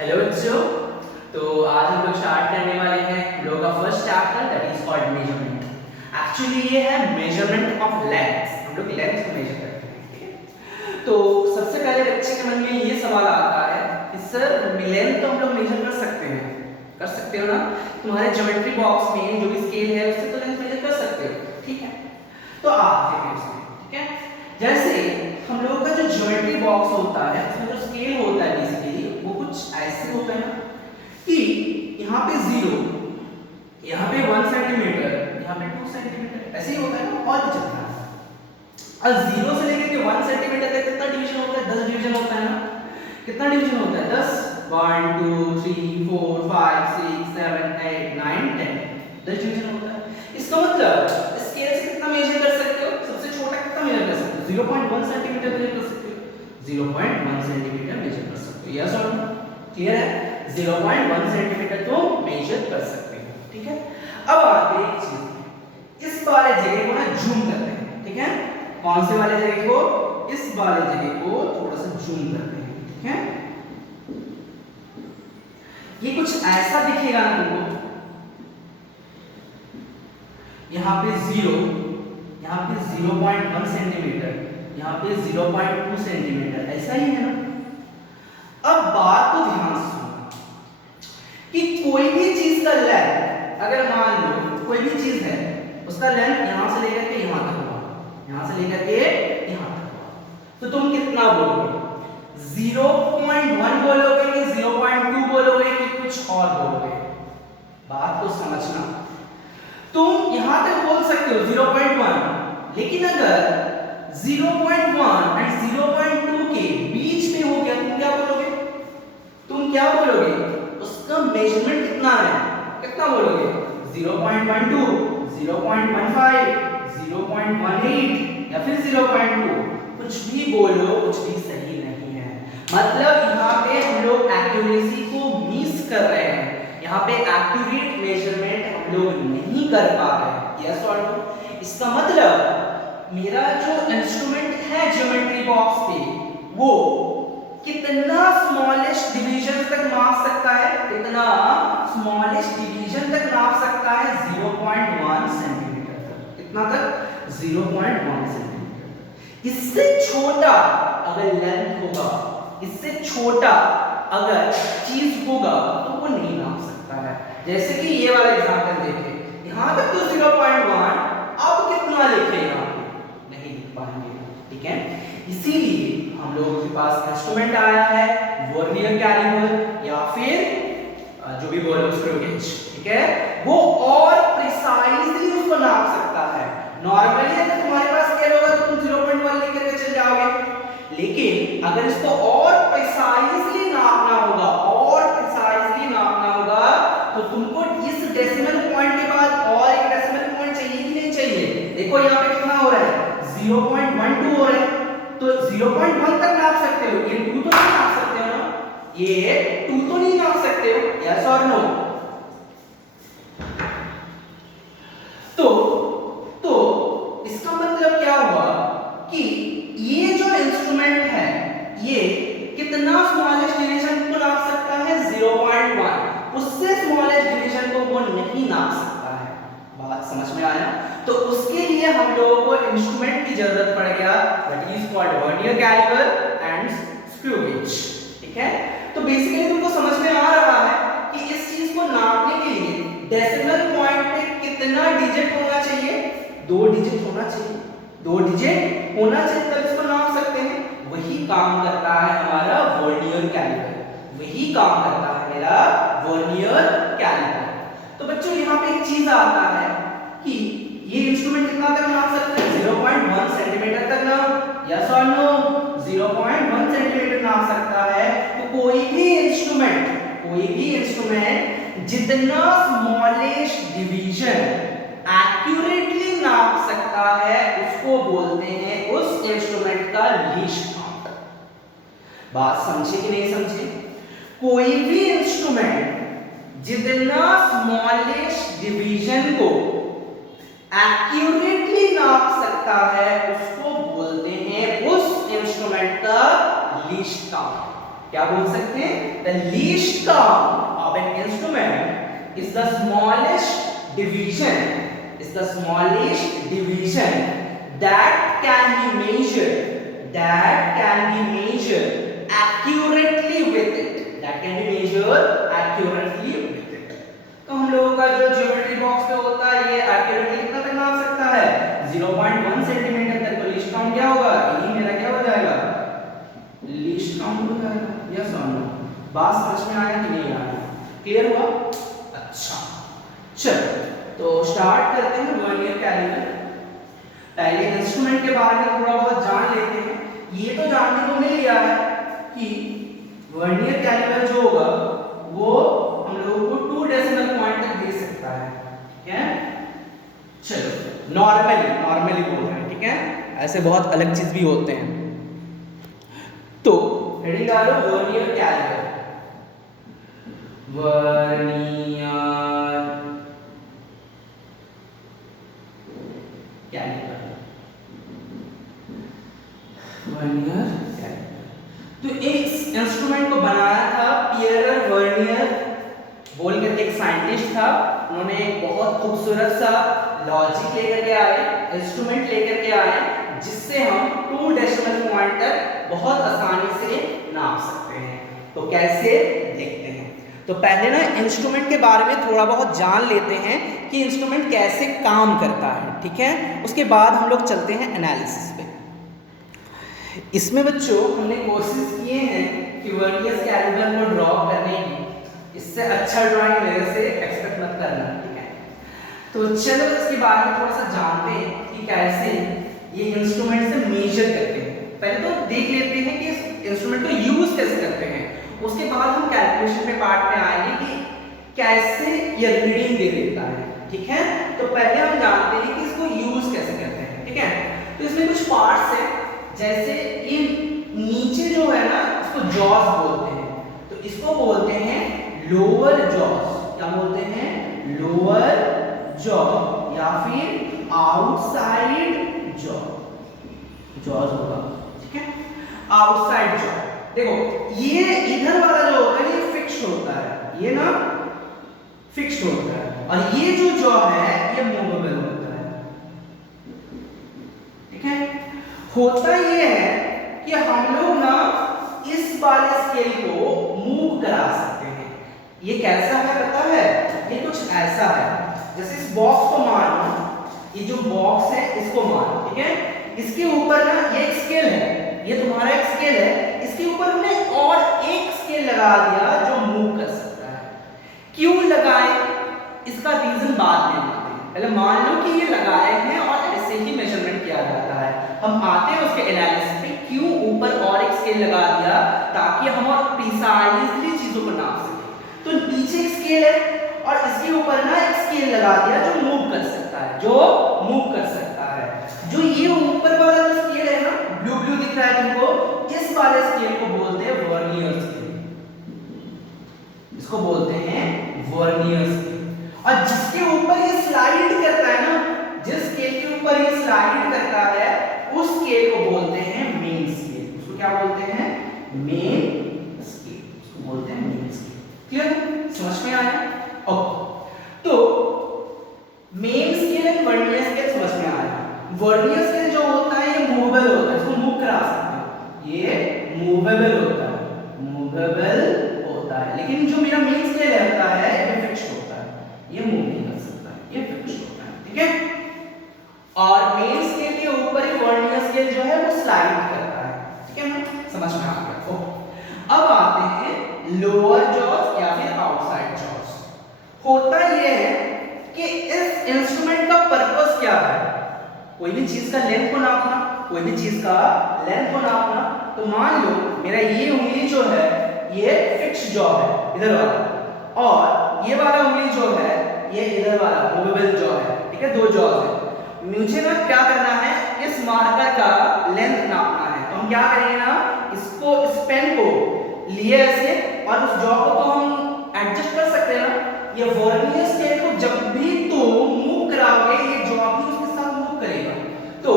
Hello बच्चों। तो आज हम लोग स्टार्ट करने वाले हैं हम लोग का first chapter that is called measurement. Actually ये है मेजरमेंट ऑफ लेंथ। हम लोग लेंथ को मेजर करते हैं, ठीक है। तो सबसे पहले बच्चे के मन में ये सवाल आता है कि सर लेंथ तो हम लोग मेजर कर सकते हो ना? तुम्हारे ज्योमेट्री बॉक्स में जो भी स्केल है उससे तो लेंथ मेजर कर सकते हो, ठीक है। तो आप देखिए उसमें, ठीक है। जैसे हम लोग का जो ज्योमेट्री बॉक्स होता है उसमें जो स्केल होता है बेसिकली वो कुछ ऐसे होता है ना कि यहाँ पे 0, यहाँ पे 1 सेंटीमीटर, यहाँ पे 2 सेंटीमीटर, ऐसे ही होता है ना। और भी चलता है। अब 0 से लेकर के 1 सेंटीमीटर तक कितना डिवीजन होता है? 10 डिवीजन होता है ना। कितना डिवीजन होता है? 10। 1 2 3 4 5 6 7 8 9 10, 10 डिवीजन होता है। इसका मतलब स्केल से कितना मेजर कर सकते हो? सबसे छोटा कितना मेजर कर सकते हो? 0.1 सेंटीमीटर मेजर कर सकते हो। 0.1 सेंटीमीटर मेजर कर सकते हो। यस और नो? क्लियर है? 0.1 सेंटीमीटर तो मेजर कर सकते हो, ठीक है। अब आगे एक चीज, इस वाले जगह को ना जूम करते हैं, ठीक है। कौन से वाले जगह को? इस वाले जगह को थोड़ा सा जूम करते हैं, ठीक है। ये कुछ ऐसा दिखेगा ना तुमको। यहाँ पे 0, यहाँ पे 0.1 सेंटीमीटर, यहाँ पे 0.2 सेंटीमीटर, ऐसा ही है ना। अब बात को ध्यान से सुनो कि कोई भी चीज का लेंथ, अगर मान लो कोई भी चीज है उसका लेंथ यहां से लेकर के यहां तक हुआ, यहां से लेकर के यहां तक हुआ, तो तुम कितना बोलोगे? 0.1 बोलोगे कि 0.2 बोलोगे कि कुछ और बोलोगे? बात को समझना। तुम यहां तक बोल सकते हो 0.1, लेकिन अगर 0.1 एंड 0.2 के बीच में हो गया तुम क्या बोलोगे? तुम क्या बोलोगे? उसका मेजरमेंट कितना है? कितना बोलोगे? 0.12, 0.15, 0.18 या फिर 0.2? कुछ भी बोलो, कुछ भी सही नहीं है। मतलब यहाँ पे हम लोग एक्यूरेसी को मिस कर रहे हैं। यहाँ पे एक्यूरेट मेजरमेंट हम लोग नहीं कर पा रहे। यस और नो? इसका मतलब मेरा जो इंस्ट्रूमेंट है ज्योमेट्री बॉक्स पे वो कितना स्मॉलेस्ट डिवीजन तक नाप सकता है? कितना स्मॉलेस्ट डिवीजन तक नाप सकता है? 0.1 सेंटीमीटर तक। कितना तक? 0.1 सेंटीमीटर। इससे छोटा अगर लेंथ होगा, इससे छोटा अगर चीज होगा तो वो नहीं नाप सकता है। जैसे कि ये वाला एग्जांपल देखिए, यहां तक तो 0.1, अब कितना लिखे यहाँ पे? नहीं लिख पाएंगे, ठीक है। इसीलिए हम लोगों के पास इंस्ट्रूमेंट आया है वर्नियर कैलिपर या फिर जो भी बोलो स्क्रू गेज, ठीक है। वो और प्रिसाइजली उसको नाप सकता है। नॉर्मली अगर तुम्हारे पास स्केल होगा तो तुम 0.1 लेकर के चल जाओगे, लेकिन अगर इसको और प्रिसाइजली नापना होगा, और प्रिसाइजली नापना होगा तो तुमको इस डेसिमल पॉइंट के बाद और एक डेसिमल पॉइंट चाहिए कि नहीं चाहिए? देखो यहाँ पे कितना हो रहा है? 0.12 हो रहा है, तो 0.1 तक नाप सकते हो, ये 2 तो नहीं नाप सकते हो ना, ये 2 तो नहीं नाप सकते हो। यस और नो? तो इसका मतलब क्या हुआ कि ये जो इंस्ट्रूमेंट है ये कितना स्मॉलेस्ट डिवीजन को नाप सकता है? 0.1। उससे स्मॉलेस्ट डिवीजन को वो नहीं नाप सकता है। बात समझ में आया? तो उसके लिए हम लोगों को इंस्ट्रूमेंट की जरूरत पड़ गया that is called vernier calliper and screw gauge, ठीक है। तो बेसिकली तुमको समझ में आ रहा है कि इस चीज को नापने के लिए डेसिमल पॉइंट पे कितना डिजिट होना चाहिए? 2 डिजिट होना चाहिए। 2 डिजिट होना चाहिए तब इसको नाप सकते हैं। वही काम करता है हमारा वर्नियर कैलिपर, वही काम करता है मेरा वर्नियर कैलिपर। तो बच्चों यहाँ पे एक चीज आता है कि ये इंस्ट्रूमेंट कितना तक नाप सकता है? 0.1 सेंटीमीटर तक ना? यस और नो? 0.1 सेंटीमीटर नाप सकता है। तो कोई भी इंस्ट्रूमेंट जितना स्मॉलेस्ट डिवीजन एक्यूरेटली नाप सकता है उसको बोलते हैं उस इंस्ट्रूमेंट का लीस्ट काउंट। बात समझे कि नहीं समझे? कोई भी इंस्ट्रूमेंट जितना स्मॉलेस्ट डिवीजन को एक्यूरेटली नाप सकता है उसको बोलते हैं उस इंस्ट्रूमेंट का लीस्ट काउंट। क्या बोल सकते हैं? The least count of an instrument is the smallest division that can be measured accurately with it. तो हम लोगों का जो ज्योमेट्री बॉक्स पे होता है ये एक्यूरेटली कितना तक नाप सकता है? 0.1 सेंटीमीटर तक। तो लीस्ट काउंट क्या होगा? ये मेरा क्या हो जाएगा? लीस्ट काउंट हो जाएगा। यस और नो? बात समझ में आया कि नहीं आया? क्लियर हुआ? अच्छा, चलो तो स्टार्ट करते हैं वर्नियर कैलिपर। पहले इंस्ट्रूमेंट के बारे में थोड़ा बहुत जान लेते हैं। ये तो जानने को मिल गया है कि वर्नियर कैलिपर जो होगा वो हम लोगों को 2 डेसिमल पॉइंट तक दे सकता है। ठीक है, चलो नॉर्मली बोल रहे हैं, ठीक है, ऐसे बहुत अलग चीज भी होते हैं। तो हेडिंग डालो वर्नियर कैलिपर। तो इस इंस्ट्रूमेंट को बनाया था पियर वर्नियर बोल करके एक साइंटिस्ट था। उन्होंने एक बहुत खूबसूरत सा लॉजिक लेकर के आए, इंस्ट्रूमेंट लेकर के आए, जिससे हम 2 डेसिमल पॉइंट तक बहुत आसानी से नाप सकते हैं। तो कैसे देखते हैं। तो पहले ना इंस्ट्रूमेंट के बारे में थोड़ा बहुत जान लेते हैं कि इंस्ट्रूमेंट कैसे काम करता है, ठीक है। उसके बाद हम लोग चलते हैं एनालिसिस पे। इसमें बच्चों हमने कोशिश किए हैं कि वर्नियर कैलिपर को ड्रॉ करने की। इससे अच्छा ड्राइंग मेरे से एक्सपेक्ट मत करना, ठीक है। तो चलो इसके बारे में थोड़ा सा जानते हैं कि कैसे ये इंस्ट्रूमेंट से मेजर करते हैं। पहले तो देख लेते हैं कि इस इंस्ट्रूमेंट को यूज कैसे करते हैं, उसके बाद हम कैलकुलेशन पे पार्ट में आएंगे कि कैसे ये रीडिंग दे देता है, ठीक है। तो पहले हम जानते हैं कि इसको यूज कैसे करते हैं, ठीक है। तो इसमें कुछ पार्ट्स हैं, जैसे ये नीचे जो है ना इसको जॉज बोलते हैं। तो इसको बोलते हैं लोअर जॉज। क्या बोलते हैं? लोअर जॉ या फिर आउटसाइड जॉज होगा, ठीक है, आउटसाइड जॉ। देखो ये इधर वाला जो होता है ये फिक्स्ड होता है, ये ना फिक्स्ड होता है, और ये जो जॉ है ये मूवेबल होता है, ठीक है। होता ये है कि हम लोग ना इस वाले स्केल को मूव करा सकते हैं। ये कैसा है पता है? ये कुछ ऐसा है, जैसे इस बॉक्स को मानो, ये जो बॉक्स है इसको मानो, ठीक है। इसके ऊपर ना ये एक स्केल है, ये तुम्हारा एक स्केल है, इसके ऊपर हमने और एक स्केल लगा दिया जो मूव कर सकता है। क्यों लगाए इसका रीजन बाद में बताते हैं। पहले मान लो कि ये लगाए हैं और ऐसे ही मेजरमेंट किया जाता है। हम आते हैं उसके एनालिसिस पे, क्यों ऊपर और एक स्केल लगा दिया, ताकि हम और प्रिसाइजली चीजों को नाप सकें। तो नीचे एक स्केल है और इसके ऊपर ना एक स्केल लगा दिया जो मूव कर सकता है, जो ये ऊपर वाला जो स्केल है ना, ब्लू दिख रहा है तुमको, इस वाले स्केल को बोलते हैं वर्नियर स्केल। इसको बोलते हैं वर्नियर स्केल। और जिसके ऊपर ये स्लाइड करता है ना, जिस स्केल के ऊपर ये स्लाइड करता है, उस स्केल को बोलते हैं मेन स्केल। उसको क्या बोलते हैं? Main scale. उसको बोलते हैं मेन स्केल। क्लियर? समझ में आया? ओके, तो main scale and vernier scale समझ में आया। वर्नियर स्केल जो होता है ये मूवेबल होता है, इसको मूव करा सकते हो, ये मूवेबल होता है, लेकिन जो मेरा मेन स्केल होता है ये फिक्स्ड होता है, ये मूव नहीं कर सकता है, ये फिक्स्ड होता है, ठीक है। और मेन स्केल के ऊपर ही वर्नियर स्केल जो है वो स्लाइड करता है, ठीक है ना, समझ में आ गया। ओके, अब आते हैं लोअर जॉज या फिर आउटसाइड जॉज। होता ये है कि इस इंस्ट्रूमेंट का पर्पस क्या है? कोई भी चीज का लेंथ को नापना, तो मान लो मेरा ये उंगली जो है ये फिक्स्ड जॉ है इधर वाला, और ये वाला उंगली जो है ये इधर वाला मूवेबल जॉ है, ठीक है, 2 जॉज है। मुझे ना क्या करना है, इस मार्कर का लेंथ नापना है। तो हम क्या करेंगे ना, इसको, इस पेन को लिए ऐसे, और उस जॉ को तो हम एडजस्ट कर सकते हैं ना। ये वर्नियर स्केल को जब भी तुम मूव कराओगे ये जॉ भी उसके साथ मूव करेगा। तो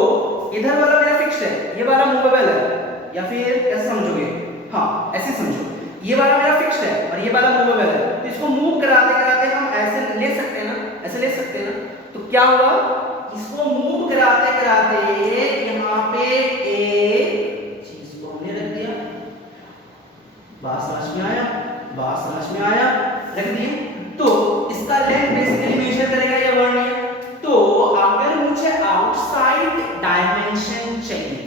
इधर वाला मेरा फिक्स्ड है, ये वाला मूवेबल है, या फिर कैसे समझोगे? हाँ, ऐसे ऐसे समझो, ये वाला मेरा फिक्स्ड है और ये वाला मूवेबल है, तो इसको मूव कराते कराते हम ऐसे ले सकते हैं ना, ऐसे ले सकते हैं ना। तो क्या हुआ, इसको मूव कराते कराते यहाँ पे एक चीज को हमने रख दिया। बात समझ में आया, बात समझ में आया, रख दिया। तो इसका लेंथ बेसिकली मेजर करेगा ये वर्नियर। तो अगर मुझे आउटसाइड डायमेंशन चाहिए,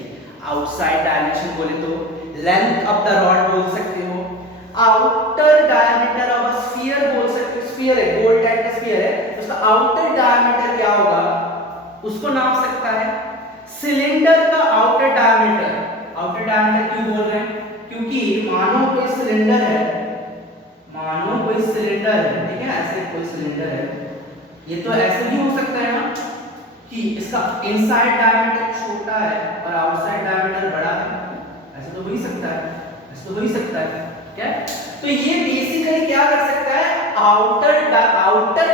आउटसाइड डायमेंशन बोले तो लेंथ ऑफ द रॉड बोल सकते हो, outer diameter of a sphere बोल सकते हो। स्फीयर है, गोल टाइप का स्फीयर है, उसका आउटर डायमीटर क्या होगा उसको नाप सकता है। सिलेंडर का आउटर डायमीटर, आउटर डायमीटर क्यों बोल रहे हैं, क्योंकि मानो कोई सिलेंडर है, मानो कोई सिलेंडर है, ठीक है, ऐसे कोई सिलेंडर है, ये तो ऐसे भी हो सकता है ना कि इसका इनसाइड डायमीटर छोटा है और आउटसाइड डायमीटर बड़ा है, ऐसा तो हो ही सकता है, ऐसा तो हो ही सकता है क्या। तो ये बेसिकली क्या कर सकता है, आउटर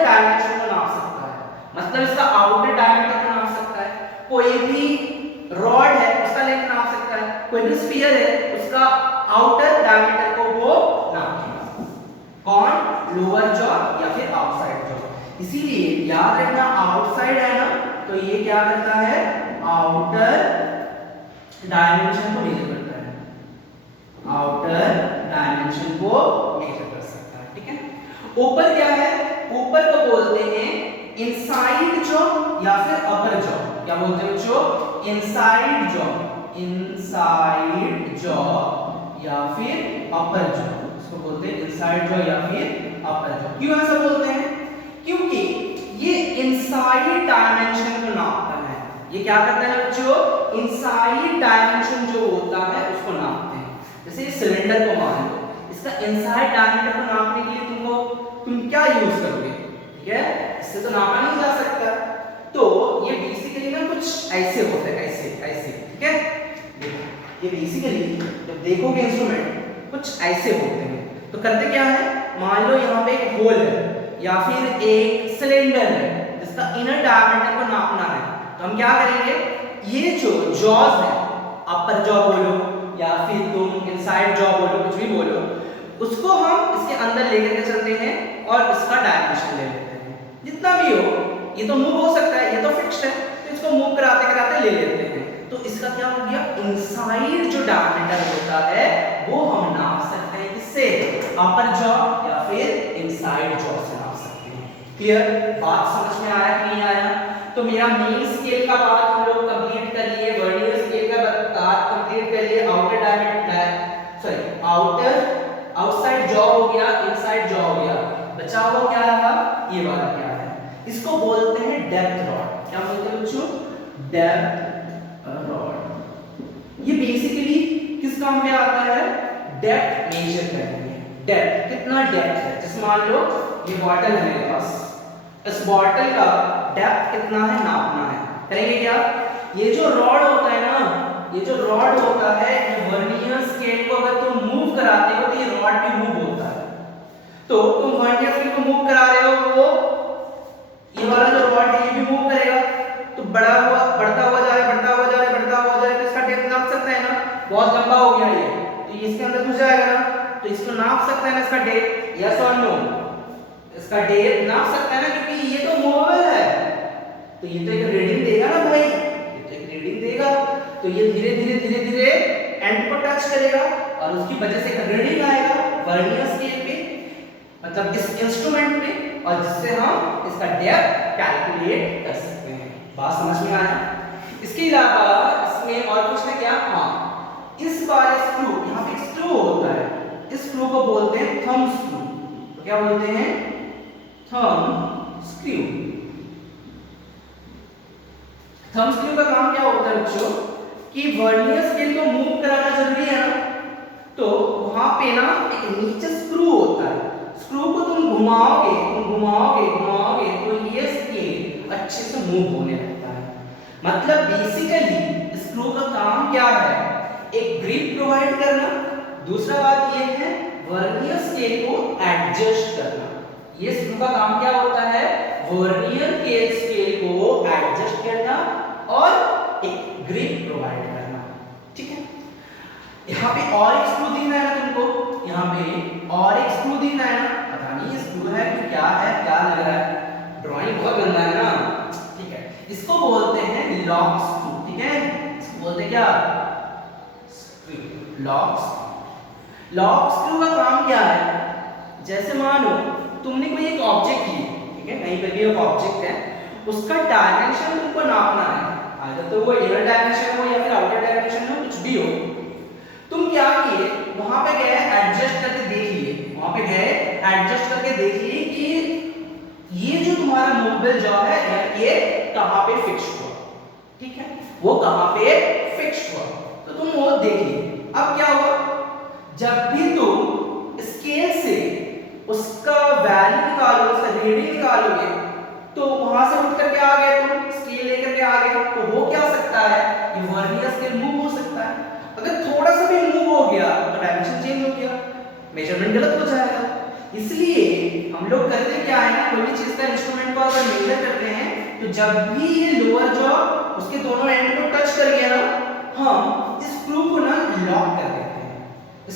डायमेंशन को नाप सकता है, मतलब इसका आउटर डायमीटर को नाप सकता है। कोई भी रॉड है उसका लेंथ नाप सकता है, कोई भी स्फीयर है उसका आउटर डायमीटर को वो नापेगा। कौन, लोअर जॉ या फिर आउटसाइड जॉ। इसीलिए याद रखना आउटसाइड है ना, तो ये क्या करता है, आउटर डायमेंशन को मेजर करता है, आउटर डायमेंशन को मेजर कर सकता है, ठीक है। ऊपर क्या है, ऊपर को बोलते हैं इनसाइड जॉ या फिर अपर जॉ। क्या बोलते हैं बच्चों, इनसाइड जॉ, इनसाइड जॉ या फिर अपर जॉ, इसको बोलते हैं इनसाइड जॉ या फिर अपर जॉ। क्यों ऐसा बोलते हैं, क्योंकि ये इनसाइड डायमेंशन को नापता है। ये क्या करता है बच्चों, इनसाइड डायमेंशन जो होता है उसको नापते हैं। जैसे सिलेंडर को मान लो, इसका इनसाइड डायमीटर को नापने के लिए तुम क्या यूज करोगे, ठीक है, इससे तो नापा नहीं जा सकता। तो ये बेसिकली ना कुछ ऐसे होता है, ऐसे ऐसे, ठीक है। देखो ये बेसिकली जब देखोगे इंस्ट्रूमेंट कुछ ऐसे होते हैं। तो करते क्या है, मान लो यहाँ पे एक होल है या फिर एक सिलेंडर है जिसका इनर डायमीटर को नापना है, तो हम क्या करेंगे, ये जो जॉज है, अपर जॉ बोलो या फिर तुम इनसाइड जॉ बोलो, कुछ भी बोलो, उसको हम इसके अंदर लेकर के चलते हैं और इसका डायमेंशन ले लेते हैं। जितना भी हो, ये तो मूव हो सकता है, ये तो फिक्स्ड है, तो इसको मूव कराते कराते ले लेते हैं। तो इसका क्या हो गया, इनसाइड जो डायमीटर होता है वो हम नाप सकते हैं, किससे, अपर जॉ या फिर इनसाइड जॉ से नाप सकते हैं। क्लियर, बात समझ में आया कि नहीं आया। तो मेरा मेन स्केल का बात हम लोग कंप्लीट कर लिए, वर्नियर स्केल का बात कंप्लीट कर लिए, outer diameter, sorry outer outside jaw हो गया, इनसाइड जॉ हो गया, बचा हुआ क्या रहा, ये वाला क्या है, इसको बोलते हैं डेप्थ रॉड। क्या बोलते हैं बच्चों, डेप्थ रॉड। ये बेसिकली किस काम में आता है, डेप्थ मेजर करने में। डेप्थ, कितना डेप्थ है, जैसे मान लो ये बॉटल है मेरे पास, इस बॉटल का डेप्थ कितना है नापना है। करेंगे क्या, ये जो रॉड होता है ना, ये जो रॉड होता है, ये वर्नियर स्केल को अगर तुम मूव कराते हो तो ये रॉड भी मूव होता है। तो तुम वर्नियर स्केल को मूव करा रहे हो, वो ये वाला जो रॉड है ये भी मूव करेगा, तो बढ़ता हुआ जा रहा है, बढ़ता हुआ जा रहा है, बढ़ता हुआ जा रहा है, तो इसका डेप्थ नाप सकता है ना, बहुत लंबा हो गया ये, तो ये इसके अंदर घुस जाएगा ना, तो इसको नाप सकता है ना इसका डेप्थ, यस और नो, इसका डेप्थ नाप सकता है ना, क्योंकि ये तो मूवेबल है, तो ये तो एक रीडिंग देगा ना भाई, ये तो एक रीडिंग देगा, तो ये धीरे धीरे धीरे धीरे एंड को टच करेगा और उसकी वजह से एक रीडिंग आएगा वर्नियर स्केल पे, मतलब इस इंस्ट्रूमेंट पे, और जिससे हम इसका डेप्थ कैलकुलेट कर सकते हैं। बात समझ में आया। इसके अलावा इसमें और कुछ है क्या, हाँ, इस वाले स्क्रू, यहाँ पे एक स्क्रू होता है, इस स्क्रू को बोलते हैं थंब स्क्रू। तो क्या बोलते हैं, थंब स्क्रू। थंब स्क्रू का काम क्या होता है बच्चों, कि वर्नियर स्केल को मूव कराना जरूरी है ना, तो वहां पे ना एक नीचे स्क्रू होता है, स्क्रू को तुम घुमाओगे तो ये स्केल अच्छे से मूव होने लगता है। मतलब बेसिकली स्क्रू का काम क्या है, एक ग्रिप प्रोवाइड करना, दूसरा बात ये है वर्नियर स्केल को एडजस्ट करना। ये स्क्रू का काम क्या होता है, वर्नियर स्केल को एडजस्ट करना और एक ग्रिप प्रोवाइड करना, ठीक है। यहाँ पे और एक स्क्रू दिख रहा है ना तुमको, यहाँ पे और एक स्क्रू दिख रहा है ना, पता नहीं ये स्क्रू है कि क्या है, क्या लग रहा है, ड्राइंग बहुत गंदा है ना, ठीक है। इसको बोलते हैं लॉक स्क्रू, ठीक है, इसको बोलते हैं क्या, screw, lock screw. Lock screw का काम क्या है, जैसे मानो तुमने कोई एक ऑब्जेक्ट ली, ठीक है, कहीं पर भी एक ऑब्जेक्ट है, उसका डायमेंशन तुमको नापना है, अगर तो वो इनर डायमेंशन हो या फिर आउटर डायमेंशन हो, कुछ भी हो। तुम क्या किए, वहां पे गए एडजस्ट करके देख लिए, वहां पे गए एडजस्ट करके देख लिए कि ये जो तुम्हारा मूवेबल जॉ है ये कहां पे फिक्स हुआ, ठीक है, वो कहां पे फिक्स हुआ, तो तुम वो देख लिए। अब क्या हुआ, जब भी तुम स्केल से उसका वैल्यू निकालोगे, उसका रीडिंग निकालोगे, तो वहां से उठ करके आ गए, तुम स्केल लेकर के आ गए, तो हो क्या सकता है, ये वर्नियर स्केल मूव हो सकता है। अगर थोड़ा सा भी मूव हो गया तो डायमेंशन चेंज हो गया, मेजरमेंट गलत हो जाएगा। इसलिए हम लोग करते क्या है ना, कोई भी चीज का इंस्ट्रूमेंट को अगर मेजर करते हैं तो जब भी ये लोअर जॉ उसके दोनों एंड को टच कर गया ना, हम इस स्क्रू को ना लॉक कर देते हैं,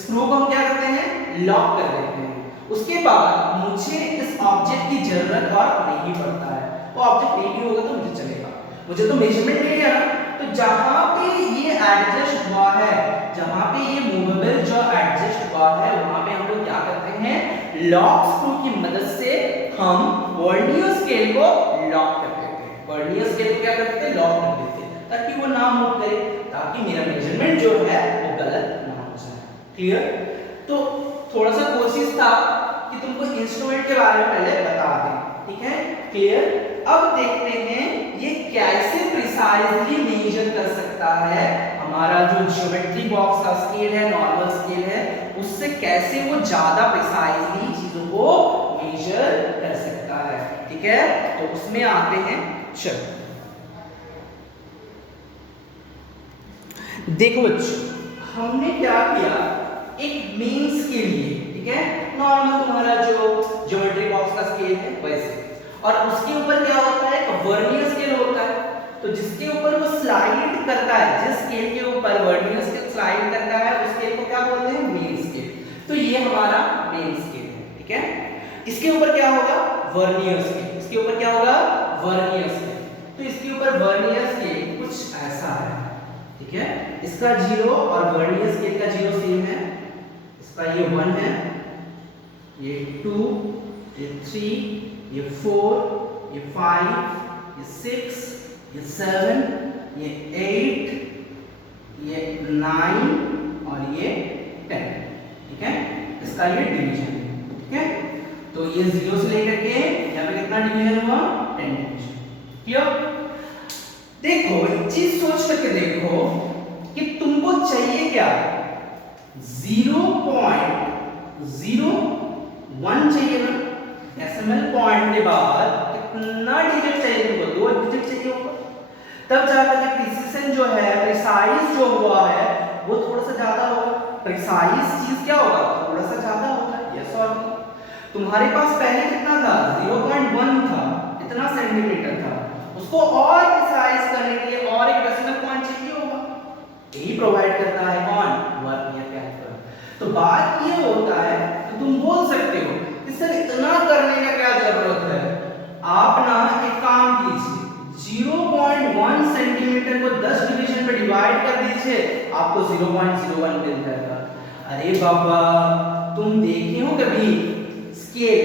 स्क्रू को हम क्या करते हैं, लॉक कर देते हैं। उसके बाद मुझे इस ऑब्जेक्ट की जरूरत और नहीं पड़ता है, वो ऑब्जेक्ट नहीं भी होगा तो मुझे चलेगा, मुझे तो मेजरमेंट ले लिया ना। तो जहां पे ये एडजस्ट हुआ है, जहां पे ये मूवेबल जो एडजस्ट हुआ है, वहां पे हम लोग क्या करते हैं, लॉक स्क्रू की मदद से हम वर्नियर स्केल को लॉक कर देते हैं, वर्नियर स्केल को क्या करते हैं, लॉक कर देते हैं, ताकि वो ना मूव करे, ताकि मेरा मेजरमेंट जो है वो गलत ना हो जाए। क्लियर? तो थोड़ा सा कोशिश था कि तुमको इंस्ट्रूमेंट के बारे में पहले बता दें, ठीक है, क्लियर। अब देखते हैं ये कैसे प्रिसाइजली मेजर कर सकता है, हमारा जो ज्योमेट्री बॉक्स का स्केल है, नॉर्मल स्केल है, उससे कैसे वो ज्यादा प्रिसाइजली चीजों को मेजर कर सकता है, ठीक है। तो उसमें आते हैं, चलो देखो बच्चों, हमने क्या किया, एक मेन स्केल लिए, ठीक है, नॉर्मल तुम्हारा जो ज्योमेट्री बॉक्स का स्केल है वैसे, और उसके ऊपर क्या होता है, एक वर्नियर स्केल होता है, तो जिसके ऊपर वो स्लाइड करता है, जिस स्केल के ऊपर वर्नियर स्केल स्लाइड करता है उस स्केल को क्या बोलते हैं, मेन स्केल। तो ये हमारा मेन स्केल है, ठीक है। इसके ऊपर क्या होगा, वर्नियर स्केल, इसके ऊपर क्या होगा, वर्नियर स्केल। तो इसके ऊपर वर्नियर स्केल कुछ ऐसा है, ठीक है, इसका 0 और वर्नियर स्केल का 0 सेम है, इसका ये 1 है, ये 2, ये 3, ये 4, ये 5, ये 6, ये 7, ये 8, ये 9 और ये 10, ठीक है, इसका ये डिवीजन है, ठीक है। तो ये 0 से लेकर के यहाँ पे कितना डिवीजन हुआ, 10 डिवीजन। क्लियर? देखो एक चीज सोच करके देखो कि तुमको चाहिए क्या, 0.01 चाहिए ना, डेसिमल पॉइंट के बाद कितना डिजिट चाहिए तुमको, 2 डिजिट चाहिए होगा, तब जाकर के प्रिसिशन जो है, प्रिसाइज जो हुआ है वो थोड़ा सा ज्यादा होगा। प्रिसाइज चीज क्या होगा, थोड़ा सा ज्यादा होगा, यस और नो। तुम्हारे पास पहले कितना था, 0.1 था, इतना सेंटीमीटर था, उसको और प्रिसाइज करने के लिए और एक डेसिमल पॉइंट चाहिए होगा, यही प्रोवाइड करता है कौन, वर्नियर कैलिपर। तो बात ये होता है, तो तुम बोल सकते हो कि सर इतना करने का क्या जरूरत है, आप ना एक काम कीजिए, 0.1 सेंटीमीटर को 10 डिवीजन में डिवाइड कर दीजिए, आपको 0.01 मिल जाएगा। अरे बाबा, तुम देखे हो कभी स्केल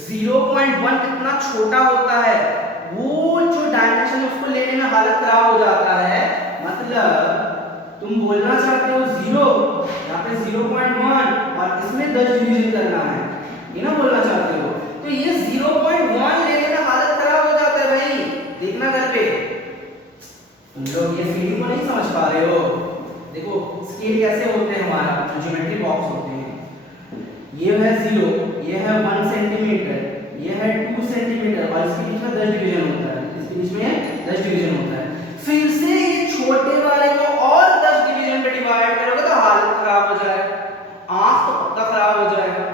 0.1 कितना छोटा होता है, वो जो डायमेंशन उसको लेने में हालत खराब हो जाता है। मतलब तुम बोलना चाहते हो 0, यहाँ पे 0.1 और इसमें 10 डिवीजन करना है, ये ना बोलना चाहते हो, तो ये 0.1 लेने में हालत खराब हो जाता है भाई, देखना घर पे। तुम लोग ये फीलिंग को नहीं समझ पा रहे हो। देखो स्केल कैसे होते हैं, हमारा जो ज्योमेट्री बॉक्स होते हैं, ये है 0, ये है 1 सेंटीमीटर, ये है 2 सेंटीमीटर और इसके बीच में 10 डिवीजन होता है, इसके बीच में 10 डिवीजन होता है। फिर से ये छोटे वाले को और 10 डिवीजन में डिवाइड करोगे तो हालत खराब हो जाएगा, आंख तो पक्का खराब हो जाएगा।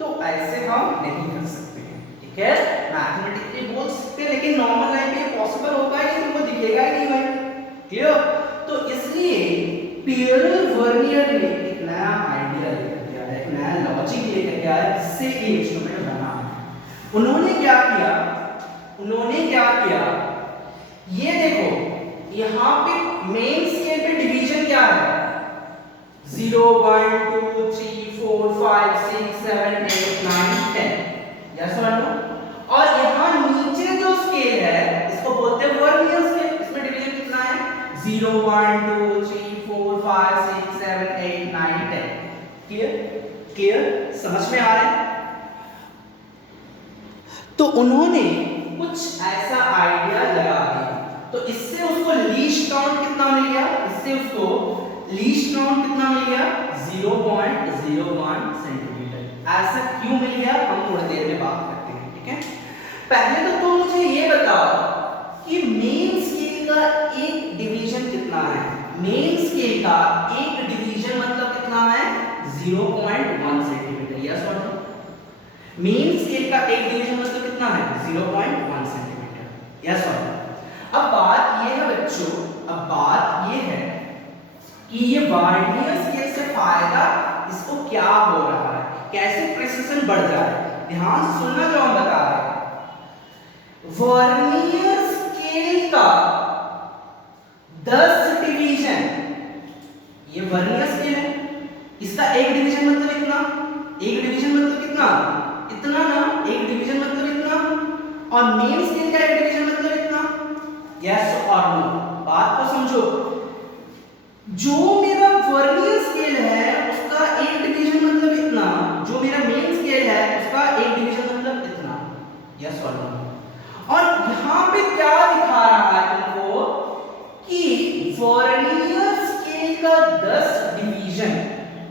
तो ऐसे हम नहीं कर सकते हैं, ठीक है, मैथमेटिकली बोल सकते हैं, लेकिन नॉर्मल लाइफ में पॉसिबल होगा ही, तुमको दिखेगा ही नहीं भाई। क्लियर? तो इसलिए पियरल वर्नियर ने एक नया आइडिया लेकर आया, एक नया ऐसे ही इंस्ट्रूमेंट बना है। उन्होंने क्या किया, ये देखो यहाँ पे मेन स्केल पे डिवीजन क्या है, 0 1 2 3 4 5 6 7 8 9 10, यस और नो। और यहाँ नीचे जो स्केल है इसको बोलते हैं वर्नियर स्केल, इसमें डिवीजन कितना है, 0 1 2 3 4 5 6 7 8 9 10। क्लियर, समझ में आ रहा है। तो उन्होंने कुछ ऐसा आइडिया लगा दिया, तो इससे उसको लीस्ट काउंट कितना मिल गया, 0.01 सेंटीमीटर। ऐसा क्यों मिल गया हम थोड़ी देर में बात करते हैं, ठीक है। पहले तो तुम मुझे ये बताओ कि मेन स्केल का एक डिवीजन कितना है। मेन स्केल का एक डिवीजन मतलब कितना है, 0.1 सेंटीमीटर, यस और नो। मेन स्केल का एक डिवीजन मतलब कितना है, 0.1 सेंटीमीटर, यस और नो। अब बात ये है बच्चों, कि ये वर्नियर स्केल से फायदा इसको क्या हो रहा है, कैसे प्रिसिशन बढ़ जाए। ध्यान से सुनना जो हम बता रहे हैं। वर्नियर स्केल का 10 डिवीजन, ये वर्नियर स्केल है, इसका एक डिवीजन मतलब इतना, एक डिवीजन मतलब कितना, इतना ना, एक डिवीजन मतलब इतना, और मेन स्केल का एक डिवीजन मतलब इतना, यस और नो। बात को समझो, जो मेरा वर्नियर स्केल है उसका एक डिवीजन मतलब इतना, जो मेरा मेन स्केल है उसका एक डिवीजन मतलब इतना, यस और नो। और यहां पे क्या दिखा रहा है तुमको कि वर्नियर स्केल का 10 डिवीजन,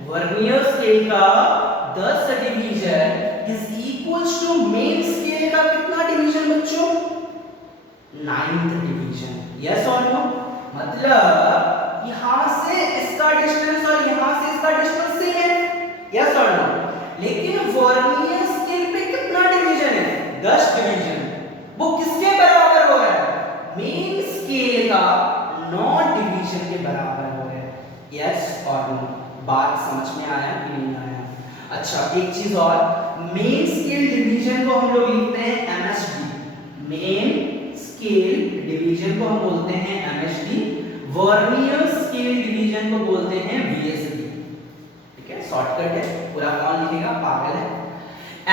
वर्नियर स्केल का 10 division is equals to main scale का कितना डिवीजन बच्चों, 9th डिवीजन, यस और नो। मतलब यहां से इसका डिस्टेंस और यहां से इसका डिस्टेंस सेम है, यस और नो। लेकिन वर्नियर स्केल पे कितना डिवीजन है, 10 डिवीजन। वो किसके बराबर हो रहा है, मेन स्केल का 9 डिवीजन के बराबर हो रहा है, यस और नो। बात समझ में आया कि नहीं आया। अच्छा एक चीज और, मेन स्केल डिवीजन को हम लोग लिखते हैं एमएसडी, मेन स्केल डिवीजन को हम बोलते हैं एमएसडी, वर्नियर स्केल डिवीजन को बोलते हैं वीएसडी, ठीक है, शॉर्टकट है, पूरा कौन लिखेगा, पागल है।